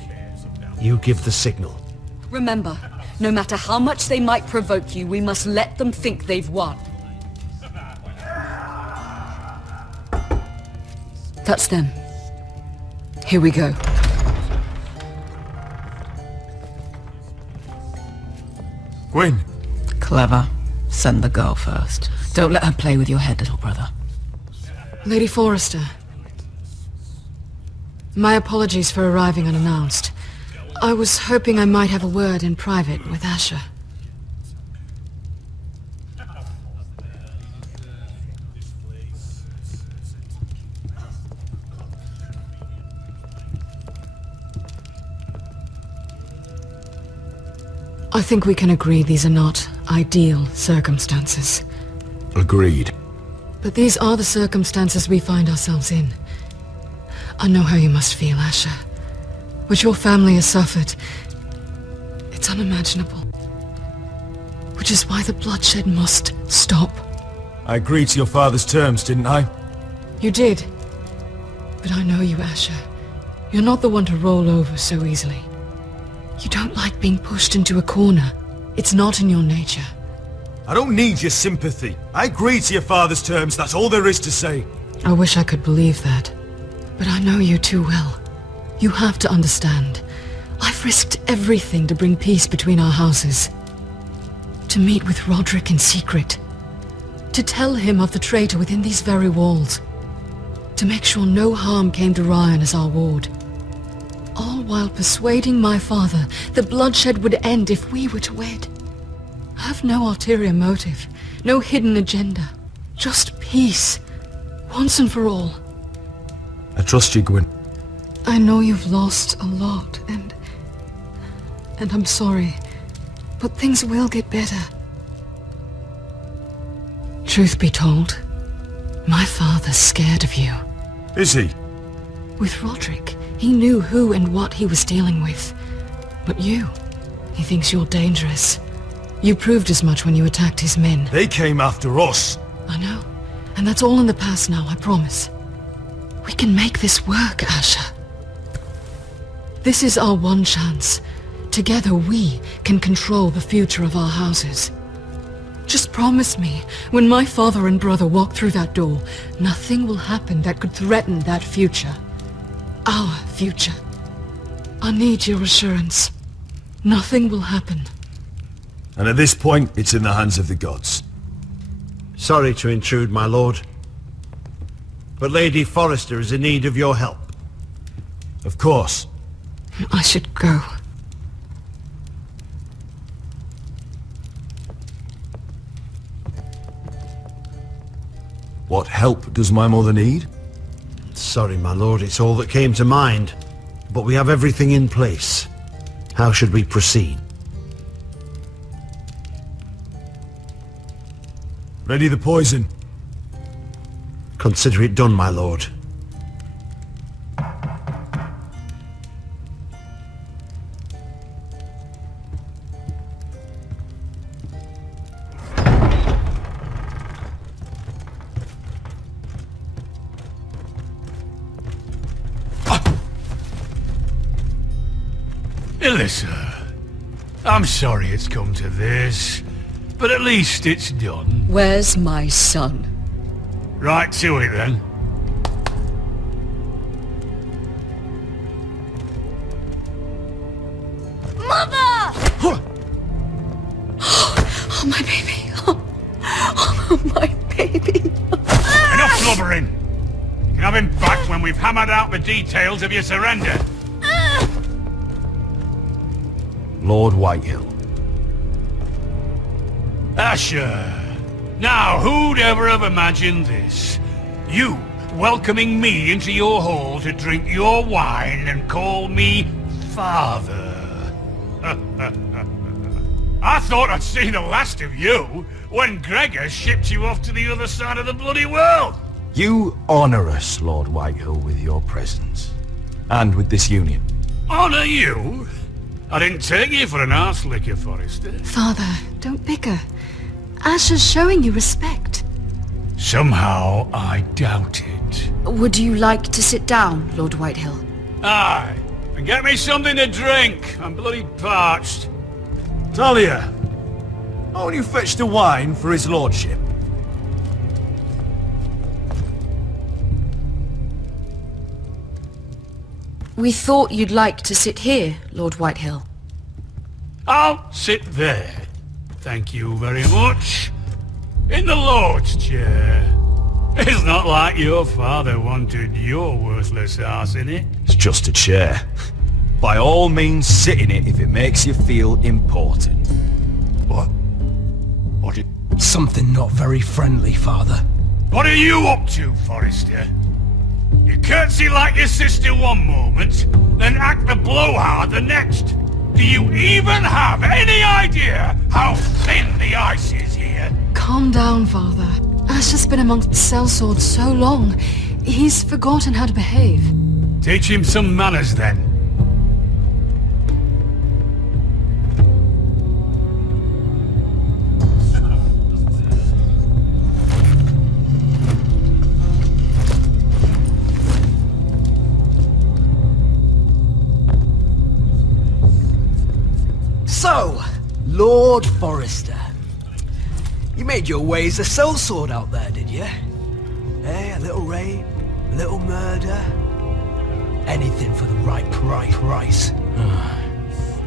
you give the signal. Remember, no matter how much they might provoke you, we must let them think they've won. That's them. Here we go. Gwyn. Clever. Send the girl first. Don't let her play with your head, little brother. Lady Forrester. My apologies for arriving unannounced. I was hoping I might have a word in private with Asher. I think we can agree these are not ideal circumstances. Agreed. But these are the circumstances we find ourselves in. I know how you must feel, Asher. What your family has suffered, it's unimaginable. Which is why the bloodshed must stop. I agreed to your father's terms, didn't I? You did. But I know you, Asher. You're not the one to roll over so easily. You don't like being pushed into a corner. It's not in your nature. I don't need your sympathy. I agreed to your father's terms, that's all there is to say. I wish I could believe that. But I know you too well. You have to understand. I've risked everything to bring peace between our houses. To meet with Roderick in secret. To tell him of the traitor within these very walls. To make sure no harm came to Ryan as our ward. All while persuading my father the bloodshed would end if we were to wed. I have no ulterior motive, no hidden agenda. Just peace, once and for all. I trust you, Gwyn. I know you've lost a lot, and I'm sorry, but things will get better. Truth be told, my father's scared of you. Is he? With Roderick, he knew who and what he was dealing with. But you, he thinks you're dangerous. You proved as much when you attacked his men. They came after us. I know, and that's all in the past now, I promise. We can make this work, Asher. This is our one chance. Together we can control the future of our houses. Just promise me, when my father and brother walk through that door, nothing will happen that could threaten that future. Our future. I need your assurance. Nothing will happen. And at this point, it's in the hands of the gods. Sorry to intrude, my lord. But Lady Forrester is in need of your help. Of course. I should go. What help does my mother need? Sorry, my lord, it's all that came to mind. But we have everything in place. How should we proceed? Ready the poison. Consider it done, my lord. Alyssa, I'm sorry it's come to this, but at least it's done. Where's my son? Right to it then. Mother! Oh, my baby. Oh, my baby. Enough blubbering! You can have him back when we've hammered out the details of your surrender. Lord Whitehill. Asher. Now, who'd ever have imagined this? You welcoming me into your hall to drink your wine and call me father. I thought I'd seen the last of you when Gregor shipped you off to the other side of the bloody world. You honor us, Lord Whitehill, with your presence. And with this union. Honor you? I didn't take you for an arse licker, Forrester. Father, don't bicker. Asher's showing you respect. Somehow I doubt it. Would you like to sit down, Lord Whitehill? Aye. And get me something to drink. I'm bloody parched. Talia, why don't you fetch the wine for his lordship? We thought you'd like to sit here, Lord Whitehill. I'll sit there. Thank you very much. In the Lord's chair. It's not like your father wanted your worthless ass in it. It's just a chair. By all means, sit in it if it makes you feel important. What? Something not very friendly, Father. What are you up to, Forrester? You curtsy like your sister one moment, then act the blowhard the next. Do you even have any idea how thin the ice is here? Calm down, Father. Asher's been amongst sellswords so long, he's forgotten how to behave. Teach him some manners, then. So, Lord Forrester, you made your way as a sellsword out there, did you? Eh, a little rape, a little murder, anything for the right price.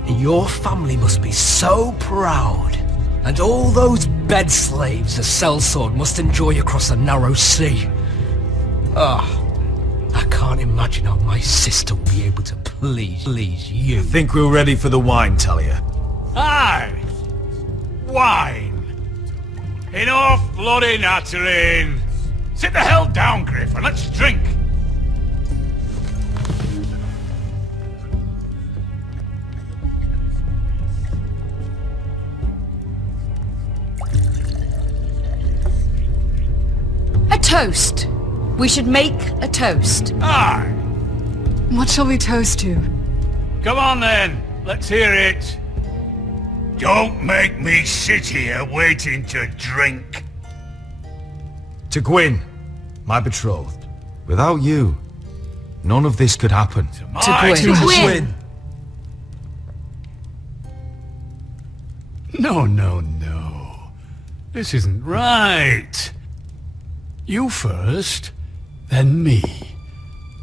And your family must be so proud. And all those bed slaves a sellsword must enjoy across a narrow sea. I can't imagine how my sister will be able to please you. I think we're ready for the wine, Talia. Aye! Wine! Enough bloody nattering! Sit the hell down, Griff, and let's drink! A toast! We should make a toast. Aye! What shall we toast to? Come on then, let's hear it! Don't make me sit here waiting to drink. To Gwyn, my betrothed. Without you, none of this could happen. To Gwyn. No. This isn't right. You first, then me.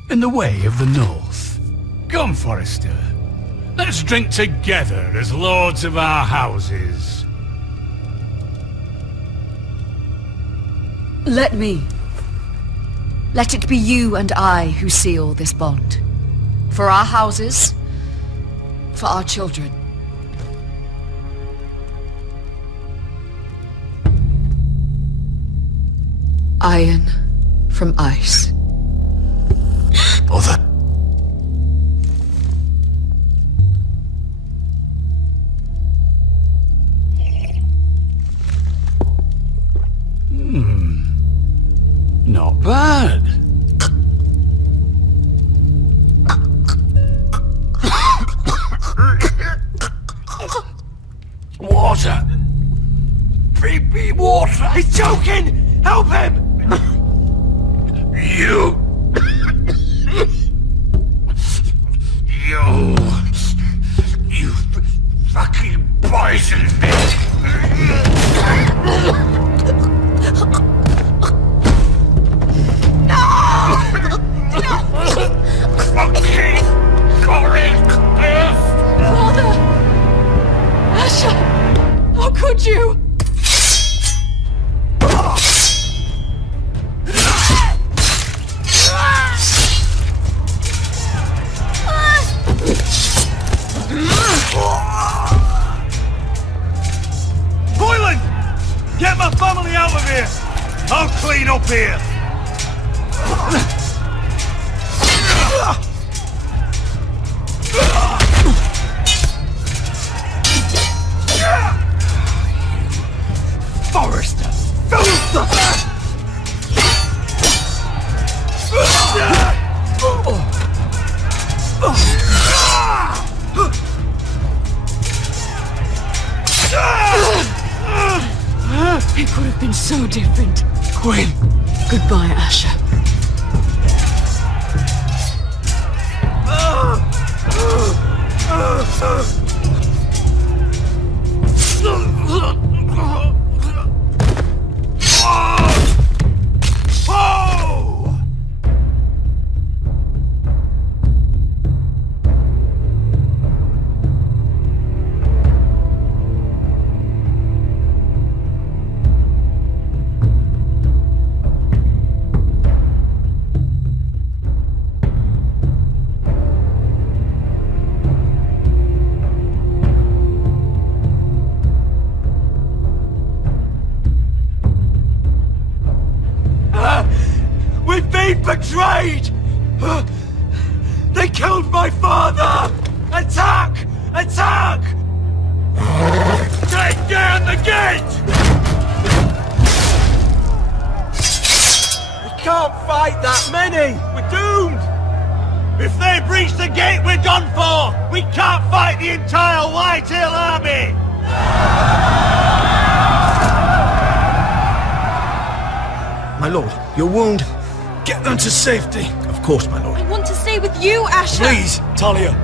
In the way of the North. Come, Forrester. Let's drink together as lords of our houses. Let me. Let it be you and I who seal this bond. For our houses, for our children. Iron from ice. Mother. Not bad. Water. Bring me water. He's choking! Help him! You fucking poisoned me. How could you? clean up here! Forrester! Filth! It could have been so different. Quinn! Goodbye, Asher. We've been betrayed! They killed my father! Attack! Attack! Take down the gate! We can't fight that many! We're doomed! If they breach the gate, we're done for! We can't fight the entire Whitehill army! My lord, your wound. Get them to safety! Of course, my lord. I want to stay with you, Asher! Please, Talia!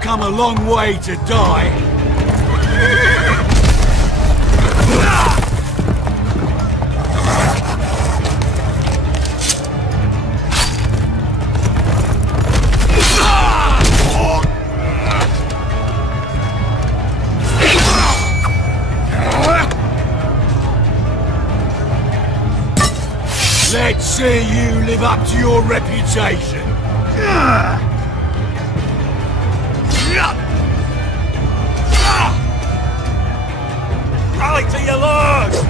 Come a long way to die. Let's see you live up to your reputation. fight to your lord!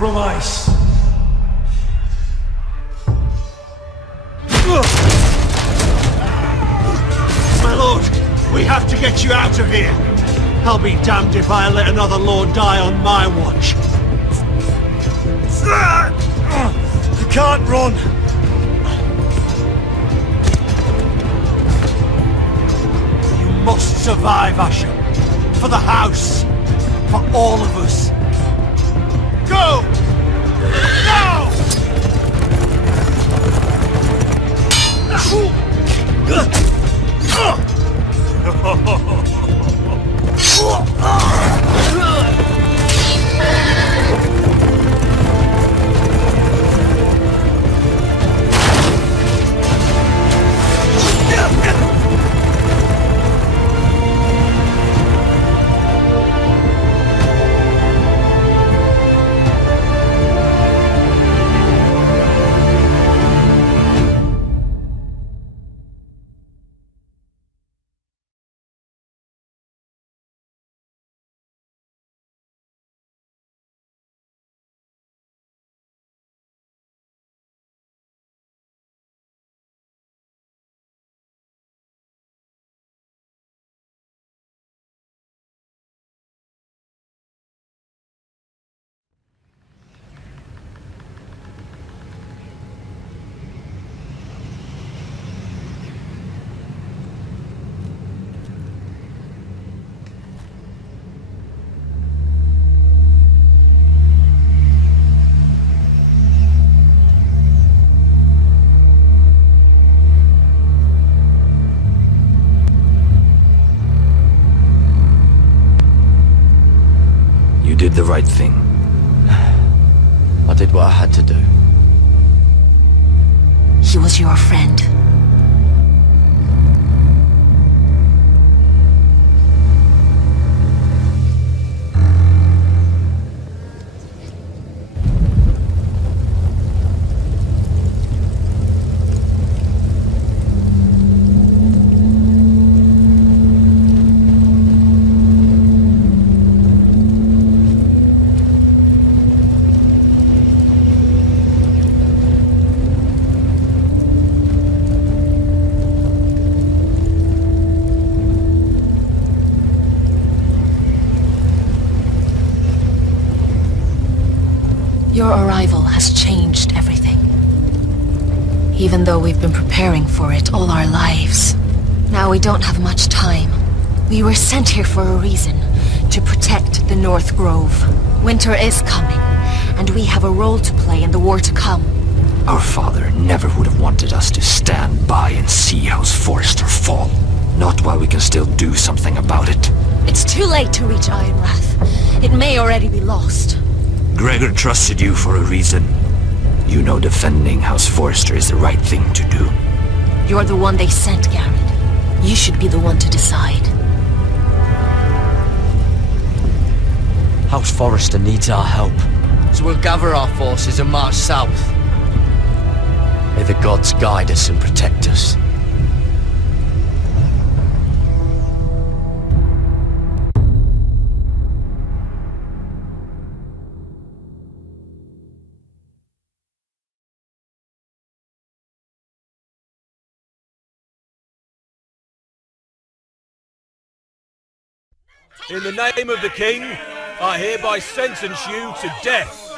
From ice. My lord, we have to get you out of here. I'll be damned if I let another lord die on my watch. You can't run. You must survive, Asher. For the house. For all of us. Go! did the right thing. I did what I had to do. He was your friend. Your arrival has changed everything. Even though we've been preparing for it all our lives. Now we don't have much time. We were sent here for a reason. To protect the North Grove. Winter is coming, and we have a role to play in the war to come. Our father never would have wanted us to stand by and see House Forrester fall. Not while we can still do something about it. It's too late to reach Ironrath. It may already be lost. Gregor trusted you for a reason. You know defending House Forrester is the right thing to do. You're the one they sent, Garrett. You should be the one to decide. House Forrester needs our help, so we'll gather our forces and march south. May the gods guide us and protect us. In the name of the king, I hereby sentence you to death.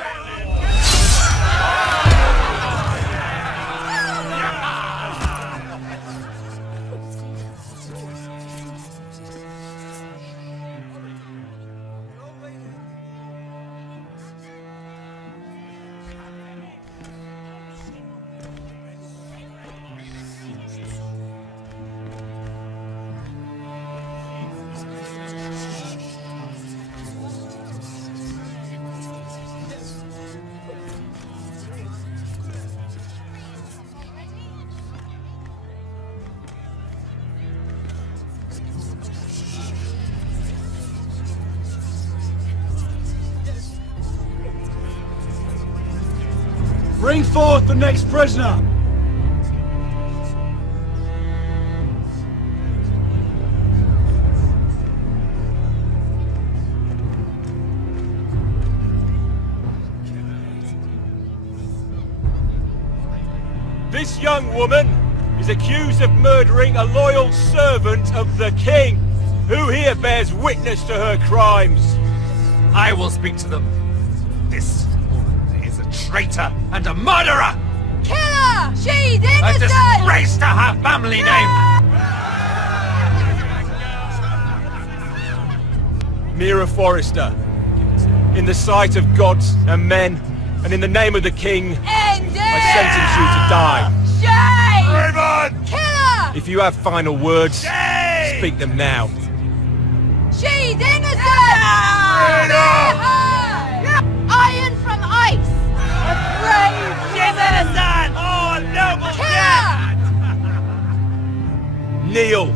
Bring forth the next prisoner! This young woman is accused of murdering a loyal servant of the king. Who here bears witness to her crimes? I will speak to them. This woman is a traitor and a murderer! Kill her! She's innocent! A disgrace to her family name! Mira Forrester, in the sight of gods and men, and in the name of the king, I sentence you to die. Shame! Raven! Kill her! If you have final words, speak them now. She's innocent! Iron from ice! A brave! She's innocent! Oh, noble death! Kneel!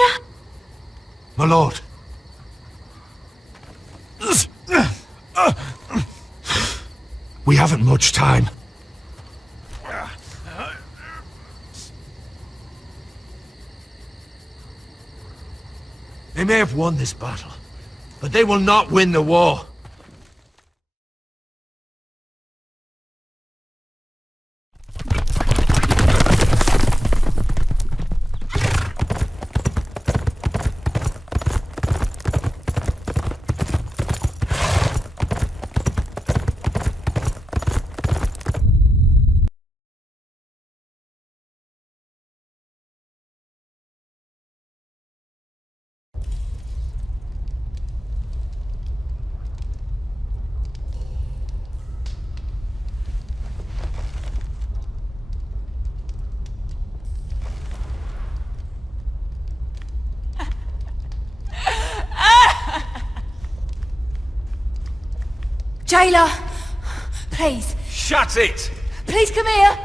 Asher? My lord. We haven't much time. They may have won this battle, but they will not win the war. Jailer, please. Shut it! Please come here.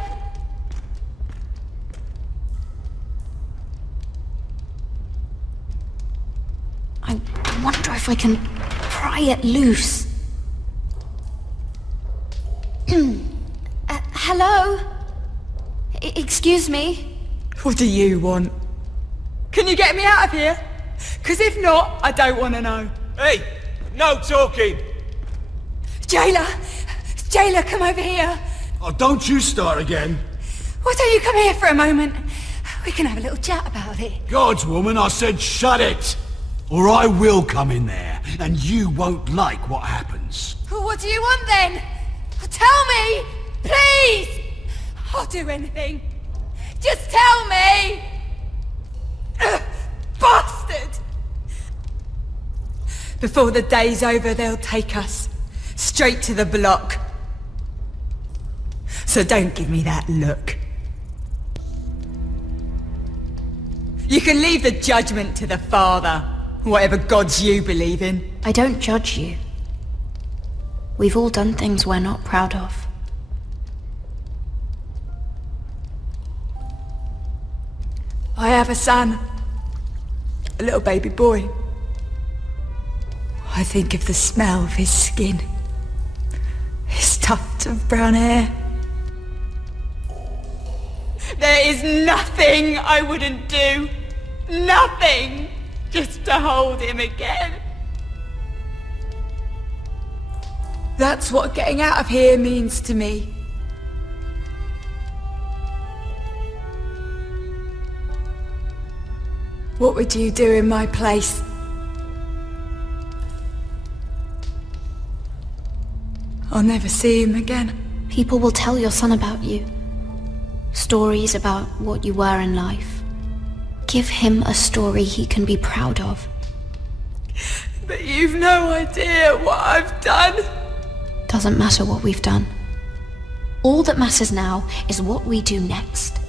I wonder if I can pry it loose. Hello? Excuse me? What do you want? Can you get me out of here? Because if not, I don't want to know. Hey! No talking! Jailer! Jailer, come over here! Oh, don't you start again. Why don't you come here for a moment? We can have a little chat about it. Gods, woman, I said shut it! Or I will come in there, and you won't like what happens. Well, what do you want then? Tell me! Please! I'll do anything. Just tell me! Bastard! Before the day's over, they'll take us straight to the block. So don't give me that look. You can leave the judgment to the Father, whatever gods you believe in. I don't judge you. We've all done things we're not proud of. I have a son. A little baby boy. I think of the smell of his skin. His tuft of brown hair. There is nothing I wouldn't do. Nothing! Just to hold him again. That's what getting out of here means to me. What would you do in my place? I'll never see him again. People will tell your son about you. Stories about what you were in life. Give him a story he can be proud of. But you've no idea what I've done. Doesn't matter what we've done. All that matters now is what we do next.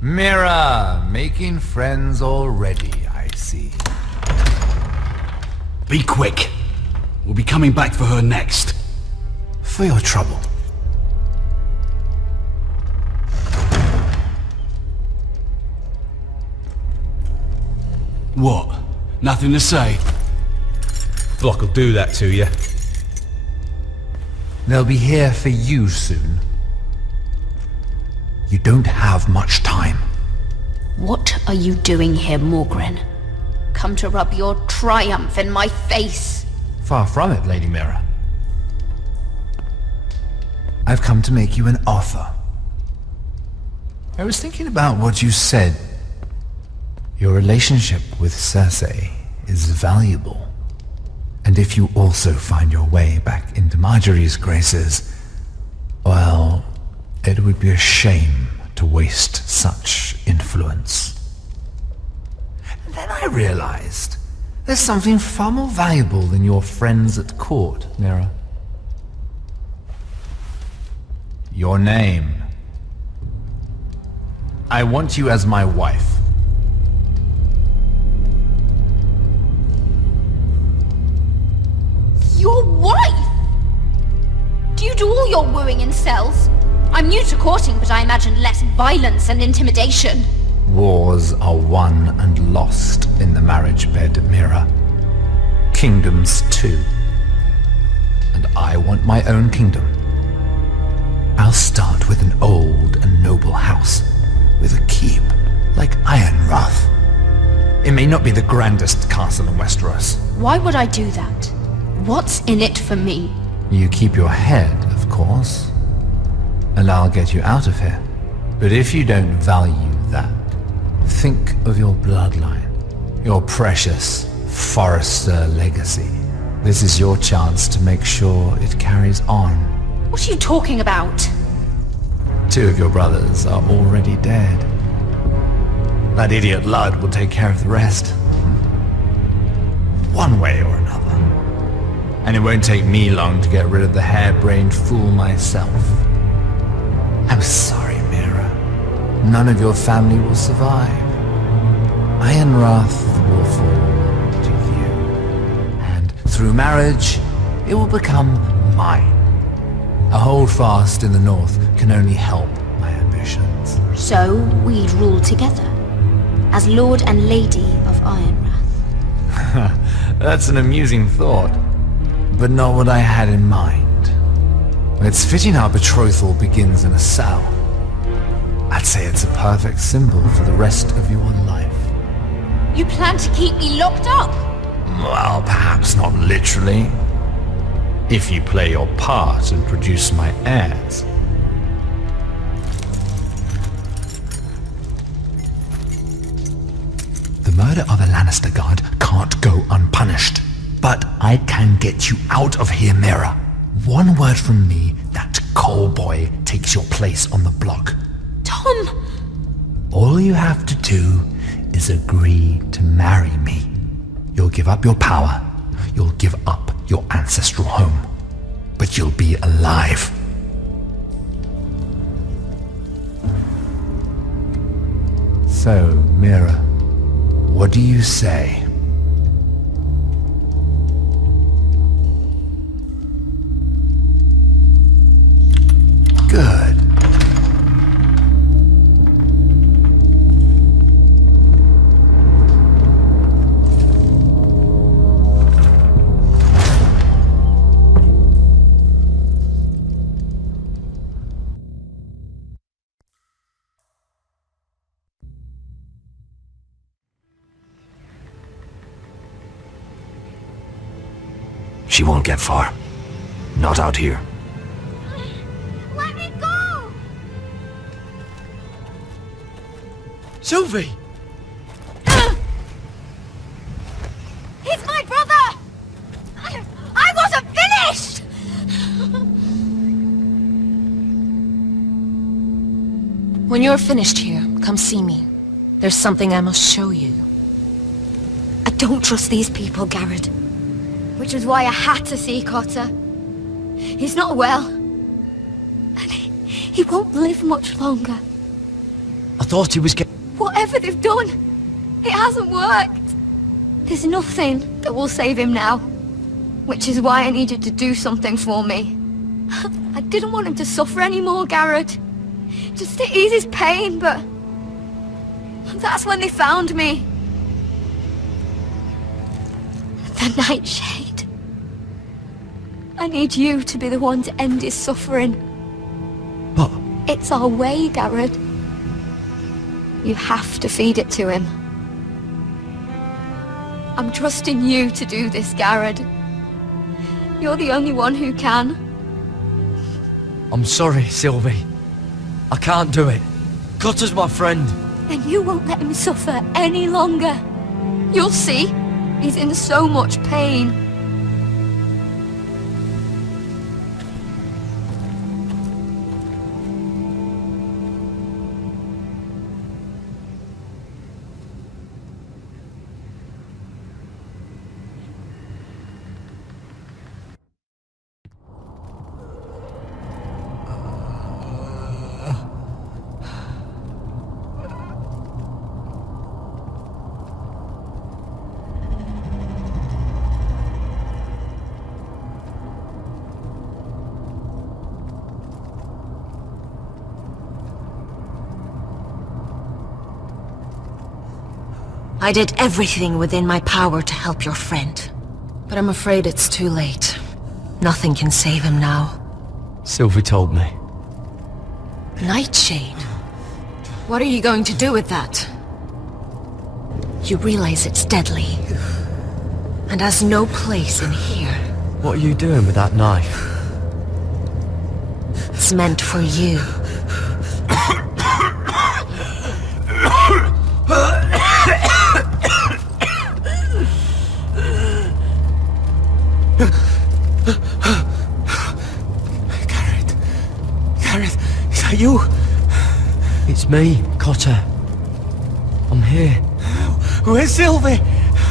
Mira, making friends already, I see. Be quick. We'll be coming back for her next. For your trouble. What? Nothing to say? Block will do that to you. They'll be here for you soon. You don't have much time. What are you doing here, Morgren? Come to rub your triumph in my face. Far from it, Lady Mira. I've come to make you an offer. I was thinking about what you said. Your relationship with Cersei is valuable. And if you also find your way back into Marjorie's graces, well, it would be a shame to waste such influence. And then I realized there's something far more valuable than your friends at court, Mira. Your name. I want you as my wife. Your wife? do all your wooing in cells. I'm new to courting, but I imagine less violence and intimidation. Wars are won and lost in the marriage bed, Mira. Kingdoms too. And I want my own kingdom. I'll start with an old and noble house, with a keep, like Ironrath. It may not be the grandest castle in Westeros. Why would I do that? What's in it for me? You keep your head, of course, and I'll get you out of here. But if you don't value that, think of your bloodline, your precious Forrester legacy. This is your chance to make sure it carries on. What are you talking about? 2 of your brothers are already dead. That idiot Ludd will take care of the rest. One way or another. And it won't take me long to get rid of the harebrained fool myself. I'm sorry, Mira. None of your family will survive. Ironrath will fall to you. And through marriage, it will become mine. A holdfast in the north can only help my ambitions. So, we'd rule together, as Lord and Lady of Ironrath. That's an amusing thought, but not what I had in mind. It's fitting our betrothal begins in a cell. I'd say it's a perfect symbol for the rest of your life. You plan to keep me locked up? Well, perhaps not literally. If you play your part and produce my heirs. The murder of a Lannister guard can't go unpunished. But I can get you out of here, Mira. One word from me, that coal boy takes your place on the block. Tom! All you have to do is agree to marry me. You'll give up your power. You'll give up your ancestral home. But you'll be alive. So, Mira, what do you say? Good. She won't get far. Not out here. Let me go! Sylvie! He's my brother! I wasn't finished! When you're finished here, come see me. There's something I must show you. I don't trust these people, Garrett. Which is why I had to see Cotter. He's not well. And he won't live much longer. I thought he was getting... Whatever they've done, it hasn't worked. There's nothing that will save him now. Which is why I needed to do something for me. I didn't want him to suffer anymore, Garrett. Just to ease his pain, but... That's when they found me. The Nightshade. I need you to be the one to end his suffering. But... It's our way, Garrett. You have to feed it to him. I'm trusting you to do this, Garrett. You're the only one who can. I'm sorry, Sylvie. I can't do it. Cotter's my friend. And you won't let him suffer any longer. You'll see. He's in so much pain. I did everything within my power to help your friend. But I'm afraid it's too late. Nothing can save him now. Sylvie told me. Nightshade? What are you going to do with that? You realize it's deadly. And has no place in here. What are you doing with that knife? It's meant for you. Gareth, is that you? It's me, Cotter. I'm here. Where's Sylvie?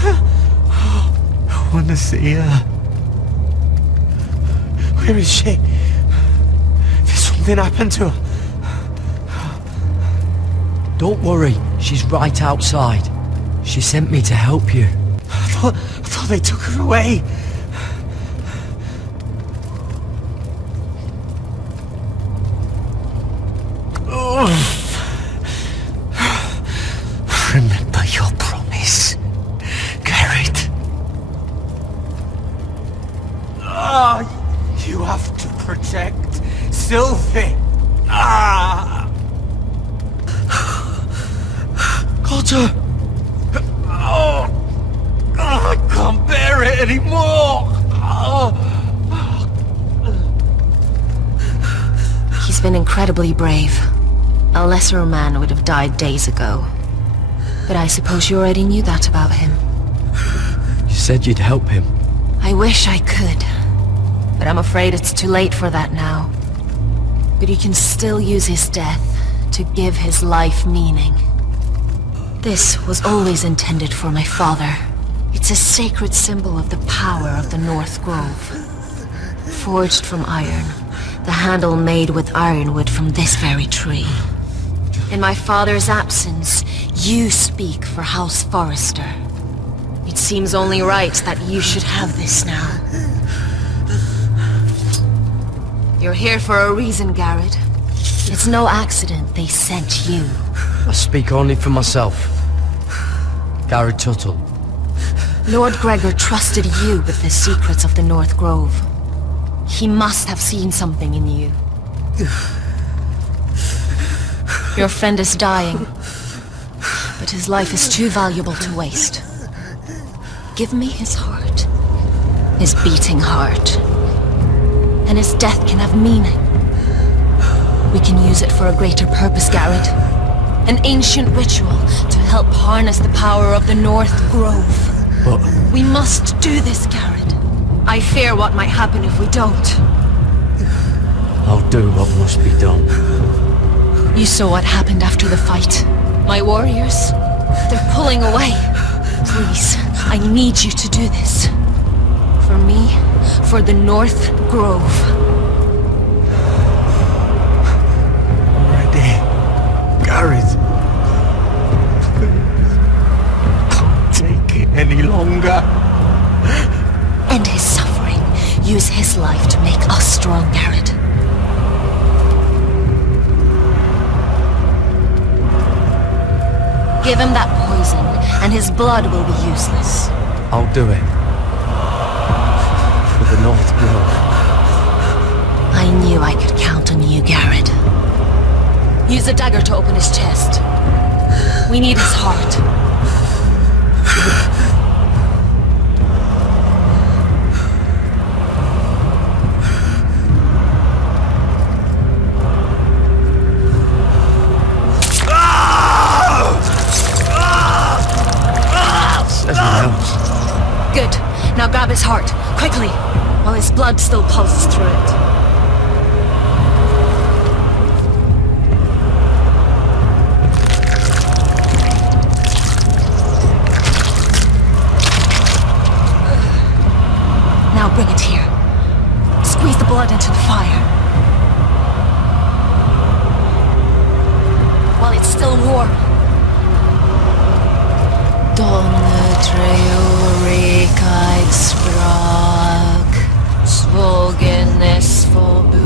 I want to see her. Where is she? Did something happen to her? Don't worry, she's right outside. She sent me to help you. I thought they took her away. Remember your promise, Garrett. You have to protect Sylvie. Cotter! I can't bear it anymore. He's been incredibly brave. A lesser man would have died days ago. But I suppose you already knew that about him. You said you'd help him. I wish I could. But I'm afraid it's too late for that now. But you can still use his death to give his life meaning. This was always intended for my father. It's a sacred symbol of the power of the North Grove. Forged from iron, the handle made with ironwood from this very tree. In my father's absence, you speak for House Forrester. It seems only right that you should have this now. You're here for a reason, Garrett. It's no accident they sent you. I speak only for myself. Garrett Tuttle. Lord Gregor trusted you with the secrets of the North Grove. He must have seen something in you. Your friend is dying, but his life is too valuable to waste. Give me his heart, his beating heart, and his death can have meaning. We can use it for a greater purpose, Garrett. An ancient ritual to help harness the power of the North Grove. But we must do this, Garrett. I fear what might happen if we don't. I'll do what must be done. You saw what happened after the fight. My warriors, they're pulling away. Please, I need you to do this. For me, for the North Grove. Ready, Gareth. Can't take it any longer. End his suffering. Use his life to make us strong, Garrett. Give him that poison, and his blood will be useless. I'll do it. For the North Grove. I knew I could count on you, Garrett. Use a dagger to open his chest. We need his heart. Good. Now grab his heart, quickly, while his blood still pulses through it. Now bring it here. Squeeze the blood into the fire. While it's still warm. Donne treorikaig sprak, svogenes fobule.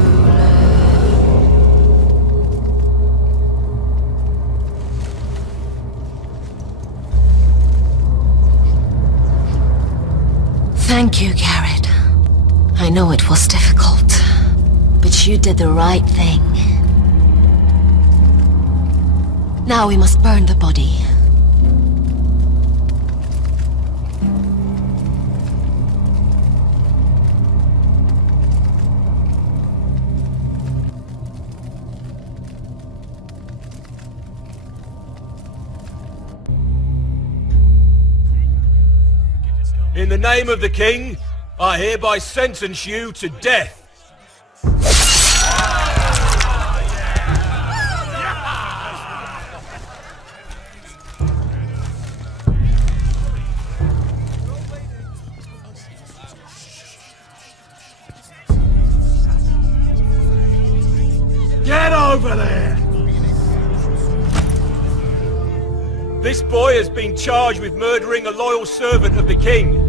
Thank you, Garrett. I know it was difficult, but you did the right thing. Now we must burn the body. In the name of the king, I hereby sentence you to death. Get over there! This boy has been charged with murdering a loyal servant of the king.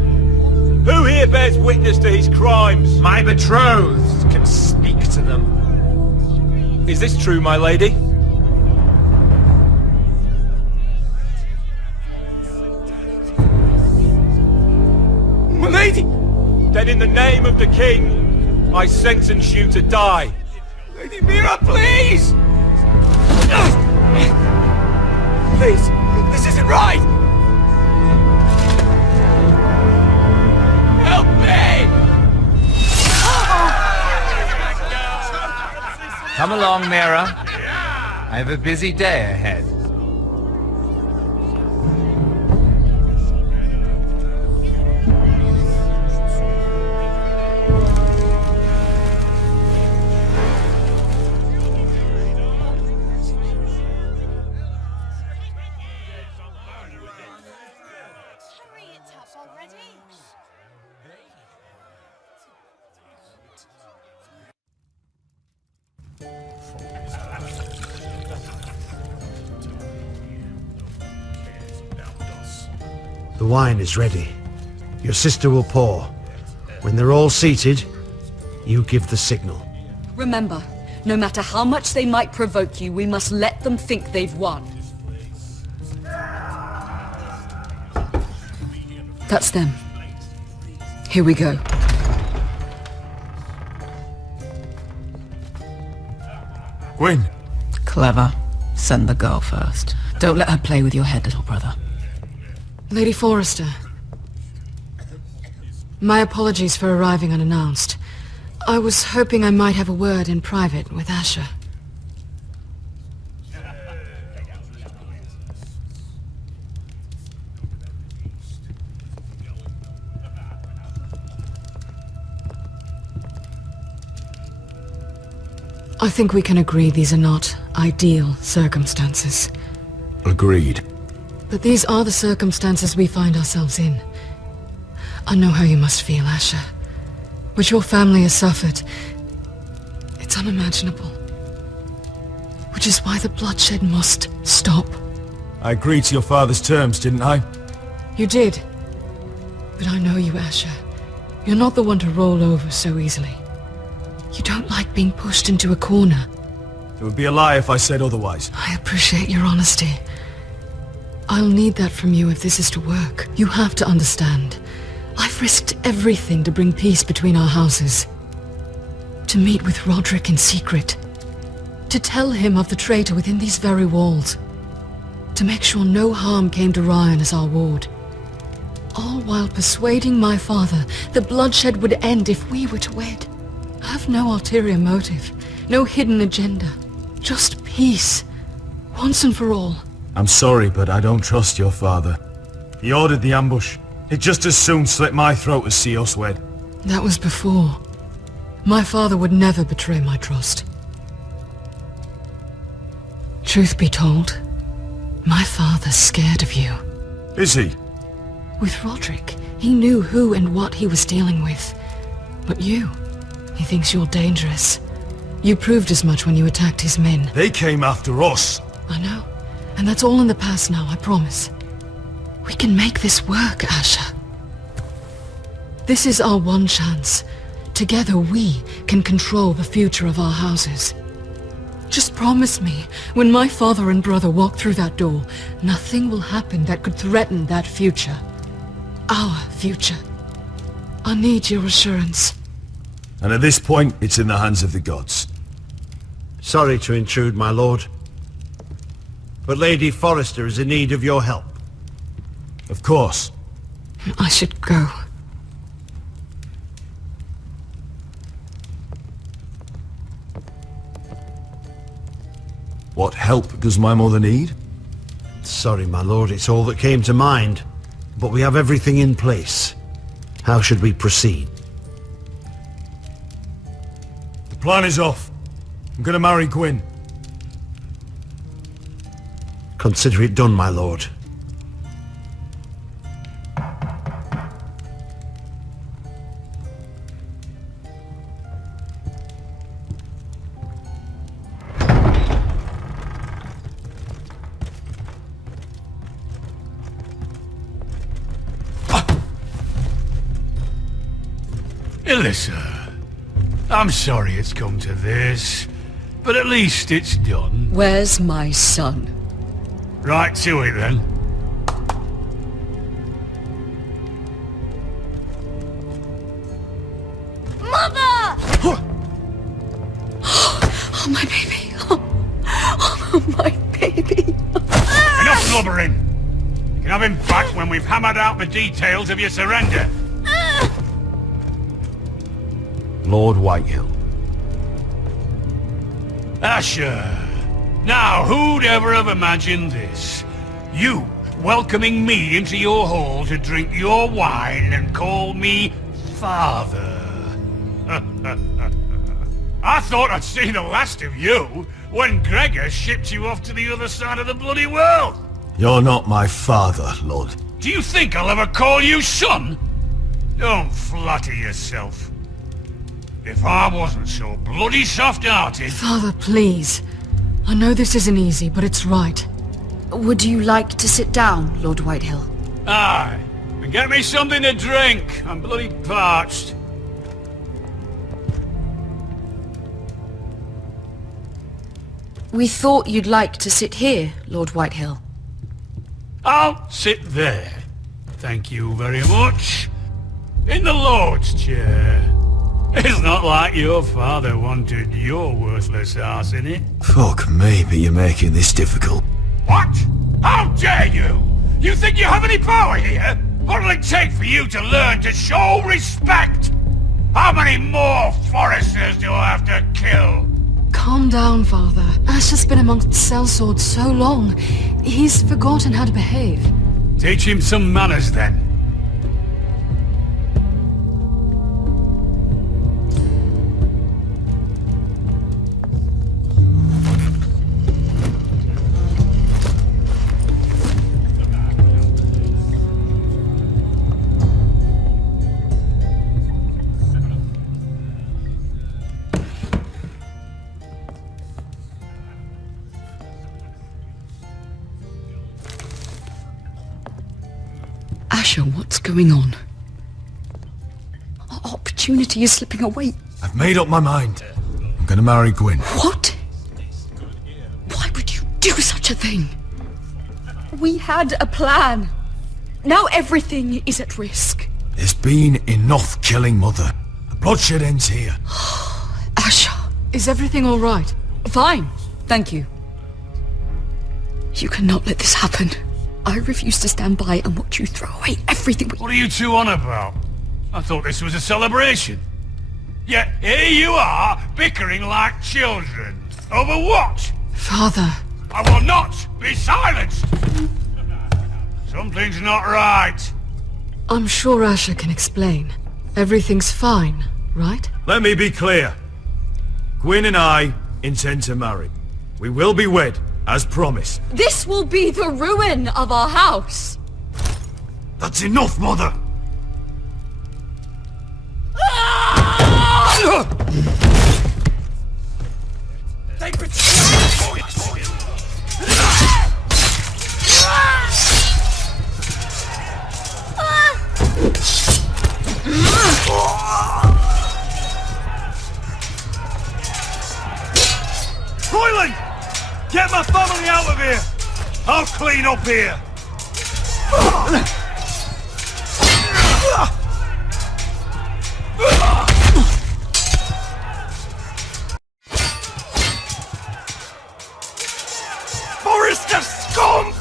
Who here bears witness to his crimes? My betrothed can speak to them. Is this true, my lady? My lady! Then in the name of the king, I sentence you to die. Lady Mira, please! Please, this isn't right! Help me! Come along, Mira. I have a busy day ahead. The wine is ready. Your sister will pour. When they're all seated, you give the signal. Remember, no matter how much they might provoke you, we must let them think they've won. That's them. Here we go. Gwyn. Clever. Send the girl first. Don't let her play with your head, little brother. Lady Forrester. My apologies for arriving unannounced. I was hoping I might have a word in private with Asher. I think we can agree these are not ideal circumstances. Agreed. But these are the circumstances we find ourselves in. I know how you must feel, Asher. What your family has suffered, it's unimaginable. Which is why the bloodshed must stop. I agreed to your father's terms, didn't I? You did. But I know you, Asher. You're not the one to roll over so easily. You don't like being pushed into a corner. It would be a lie if I said otherwise. I appreciate your honesty. I'll need that from you if this is to work. You have to understand. I've risked everything to bring peace between our houses. To meet with Roderick in secret. To tell him of the traitor within these very walls. To make sure no harm came to Ryan as our ward. All while persuading my father the bloodshed would end if we were to wed. I have no ulterior motive. No hidden agenda. Just peace. Once and for all. I'm sorry, but I don't trust your father. He ordered the ambush. He'd just as soon slit my throat as see us wed. That was before. My father would never betray my trust. Truth be told, my father's scared of you. Is he? With Roderick, he knew who and what he was dealing with. But you, he thinks you're dangerous. You proved as much when you attacked his men. They came after us. I know. And that's all in the past now, I promise. We can make this work, Asher. This is our one chance. Together we can control the future of our houses. Just promise me, when my father and brother walk through that door, nothing will happen that could threaten that future. Our future. I need your assurance. And at this point, it's in the hands of the gods. Sorry to intrude, my lord. But Lady Forrester is in need of your help. Of course. I should go. What help does my mother need? Sorry, my lord, it's all that came to mind. But we have everything in place. How should we proceed? The plan is off. I'm gonna marry Gwyn. Consider it done, my lord. Alyssa, I'm sorry it's come to this, but at least it's done. Where's my son? Right to it then. Mother! Oh, my baby. Oh, my baby. Enough blubbering! You can have him back when we've hammered out the details of your surrender. Lord Whitehill. Asher. Now, who'd ever have imagined this? You welcoming me into your hall to drink your wine and call me father. I thought I'd seen the last of you when Gregor shipped you off to the other side of the bloody world. You're not my father, Lord. Do you think I'll ever call you son? Don't flatter yourself. If I wasn't so bloody soft-hearted... Father, please. I know this isn't easy, but it's right. Would you like to sit down, Lord Whitehill? Aye. And get me something to drink. I'm bloody parched. We thought you'd like to sit here, Lord Whitehill. I'll sit there. Thank you very much. In the Lord's chair. It's not like your father wanted your worthless ass in it. Fuck me, but you're making this difficult. What? How dare you? You think you have any power here? What'll it take for you to learn to show respect? How many more Forresters do I have to kill? Calm down, Father. Ash has been amongst sellswords so long. He's forgotten how to behave. Teach him some manners, then. Asher, what's going on? Our opportunity is slipping away. I've made up my mind. I'm gonna marry Gwyn. What? Why would you do such a thing? We had a plan. Now everything is at risk. There's been enough killing, Mother. The bloodshed ends here. Asher. Is everything all right? Fine. Thank you. You cannot let this happen. I refuse to stand by and watch you throw away everything we... What are you two on about? I thought this was a celebration. Yet here you are, bickering like children. Over what? Father. I will not be silenced! Something's not right. I'm sure Asher can explain. Everything's fine, right? Let me be clear. Gwyn and I intend to marry. We will be wed, as promised. This will be the ruin of our house. That's enough, Mother! Royland! Get my family out of here! I'll clean up here! Forrester scum!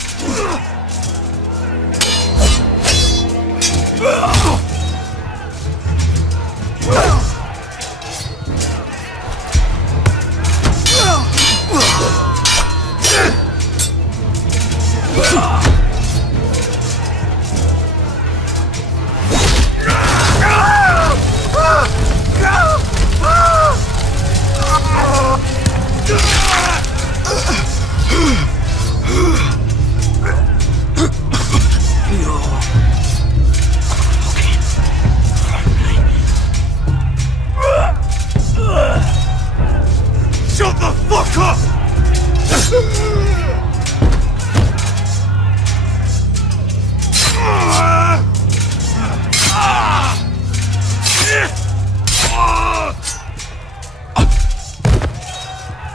Shut the fuck up!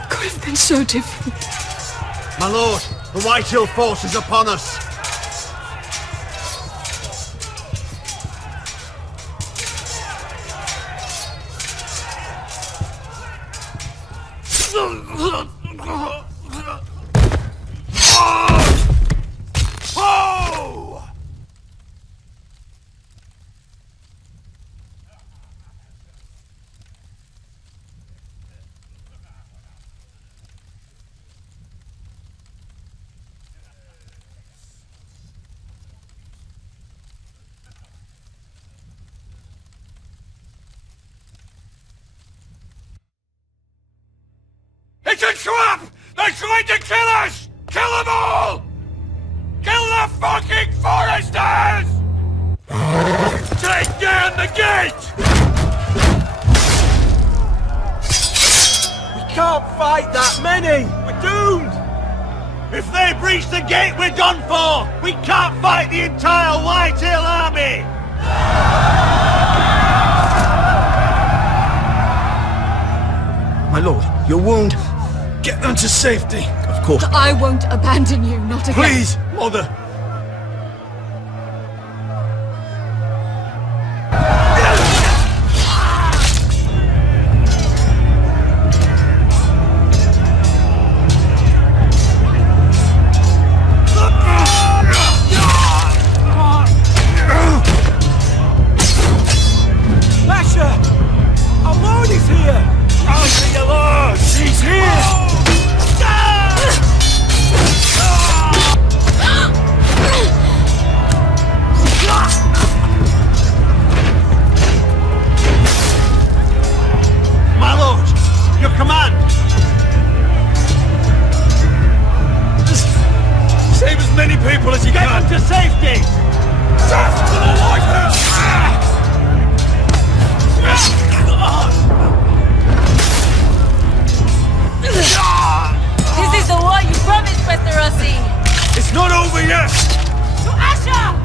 Could have been so different. My lord, the White Hill force is upon us. Oh! It's a trap! They're trying to kill us! Kill them all! Kill the fucking foresters! Take down the gate! We can't fight that many! We're doomed! If they breach the gate, we're done for! We can't fight the entire White Hill army! My lord, your wound. Get them to safety. Of course. I won't abandon you, not again. Please, mother. Lasher! Our lord is here! I'll see your lord! He's here! My lord, your command! Just save as many people as you Get can. them to safety! Death to the White House! This is the war you promised, Mr. Rossi! It's not over yet. To Asha!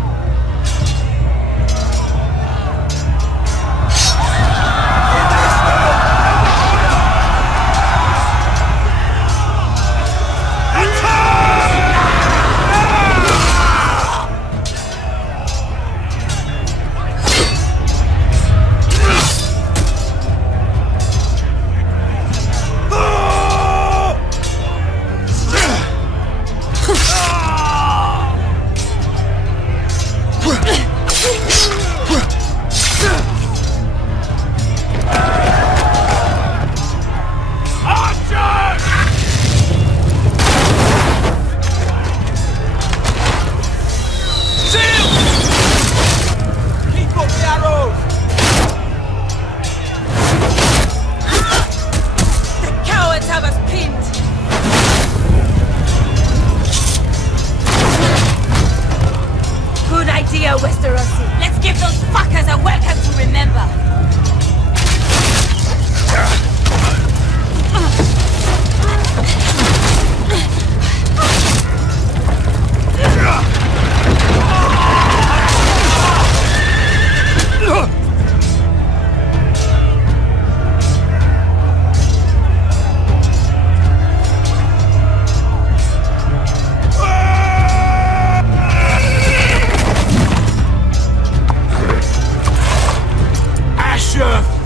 Let's give those fuckers a welcome to remember!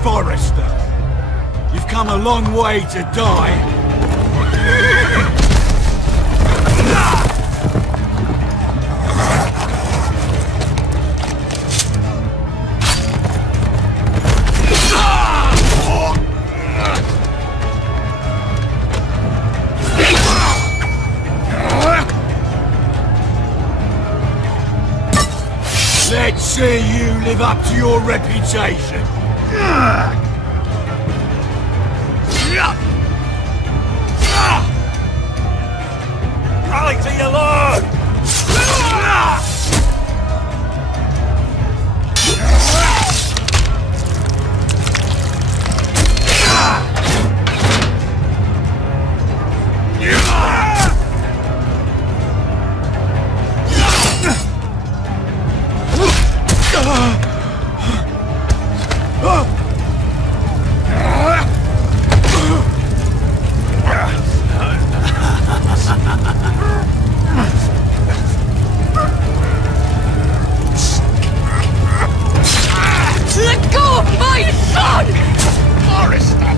Forrester, you've come a long way to die. See you live up to your reputation. Rally to your lord! Let go of my son! Forrester!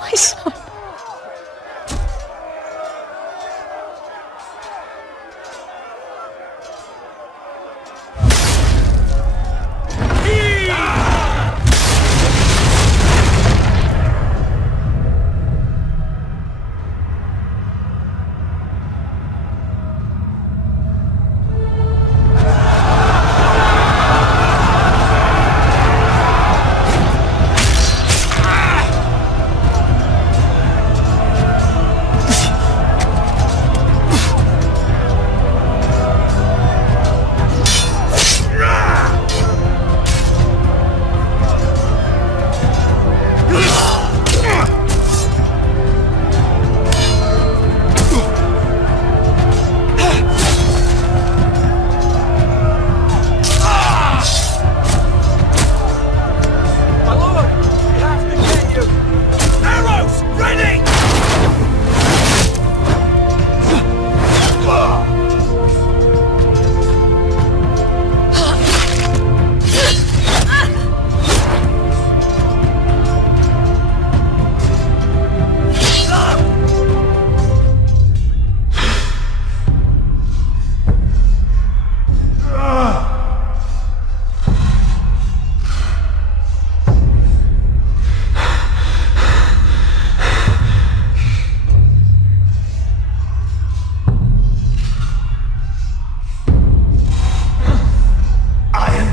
My son.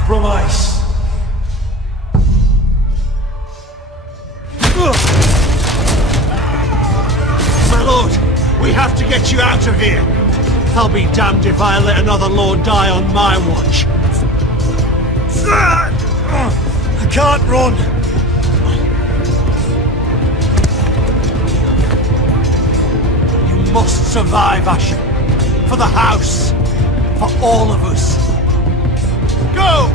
Promise. My lord, we have to get you out of here. I'll be damned if I let another lord die on my watch. I can't run. You must survive, Asher. For the house. For all of us. Go!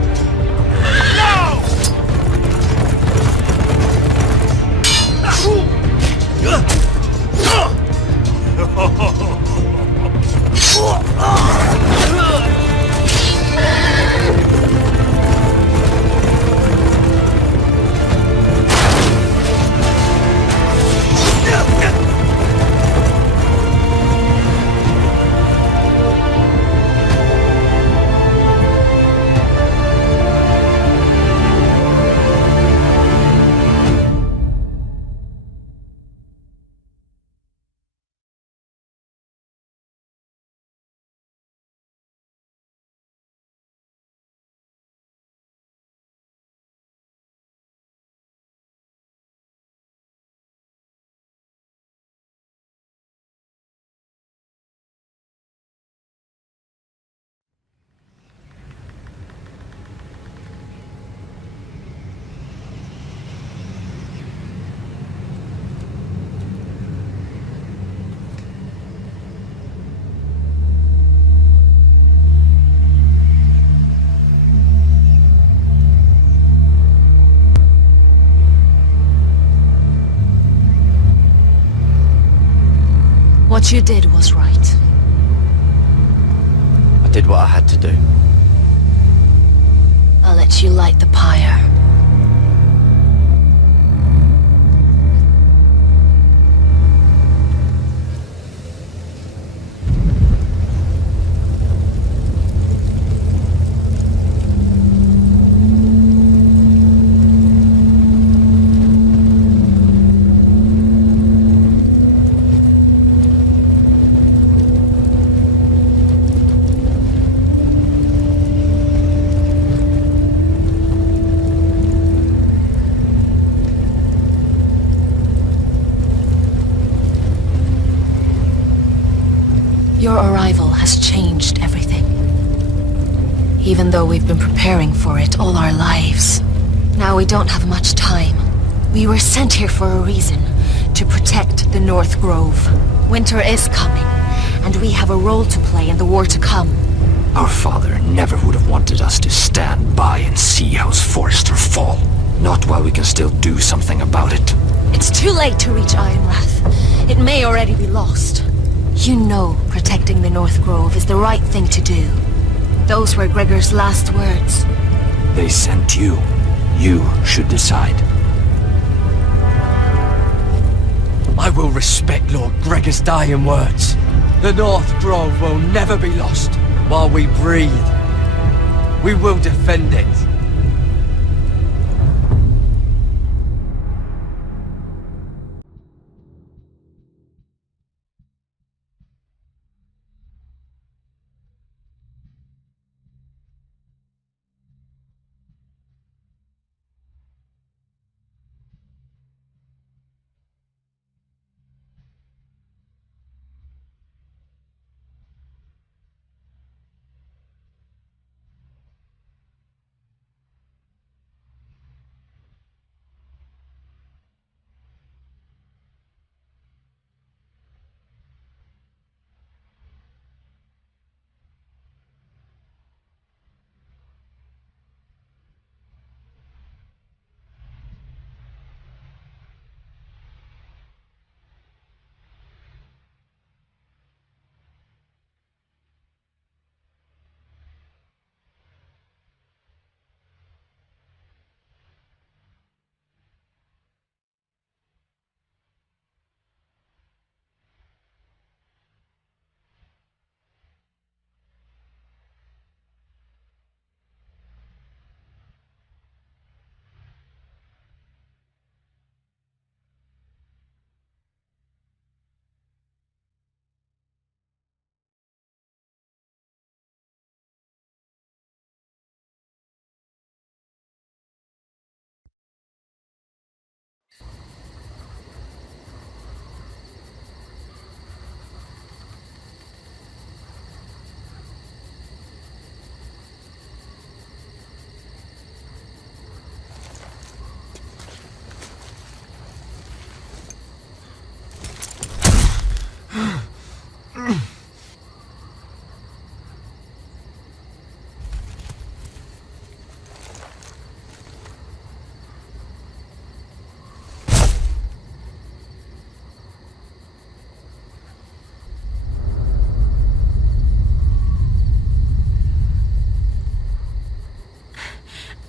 What you did was right. I did what I had to do. I'll let you light the pyre. Your arrival has changed everything. Even though we've been preparing for it all our lives. Now we don't have much time. We were sent here for a reason. To protect the North Grove. Winter is coming, and we have a role to play in the war to come. Our father never would have wanted us to stand by and see House Forrester fall. Not while we can still do something about it. It's too late to reach Ironrath. It may already be lost. You know protecting the North Grove is the right thing to do. Those were Gregor's last words. They sent you. You should decide. I will respect Lord Gregor's dying words. The North Grove will never be lost while we breathe. We will defend it.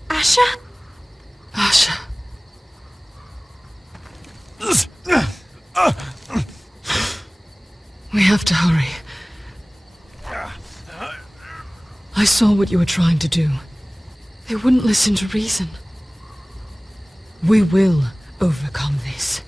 Asha? Asha. We have to hurry. I saw what you were trying to do. They wouldn't listen to reason. We will overcome this.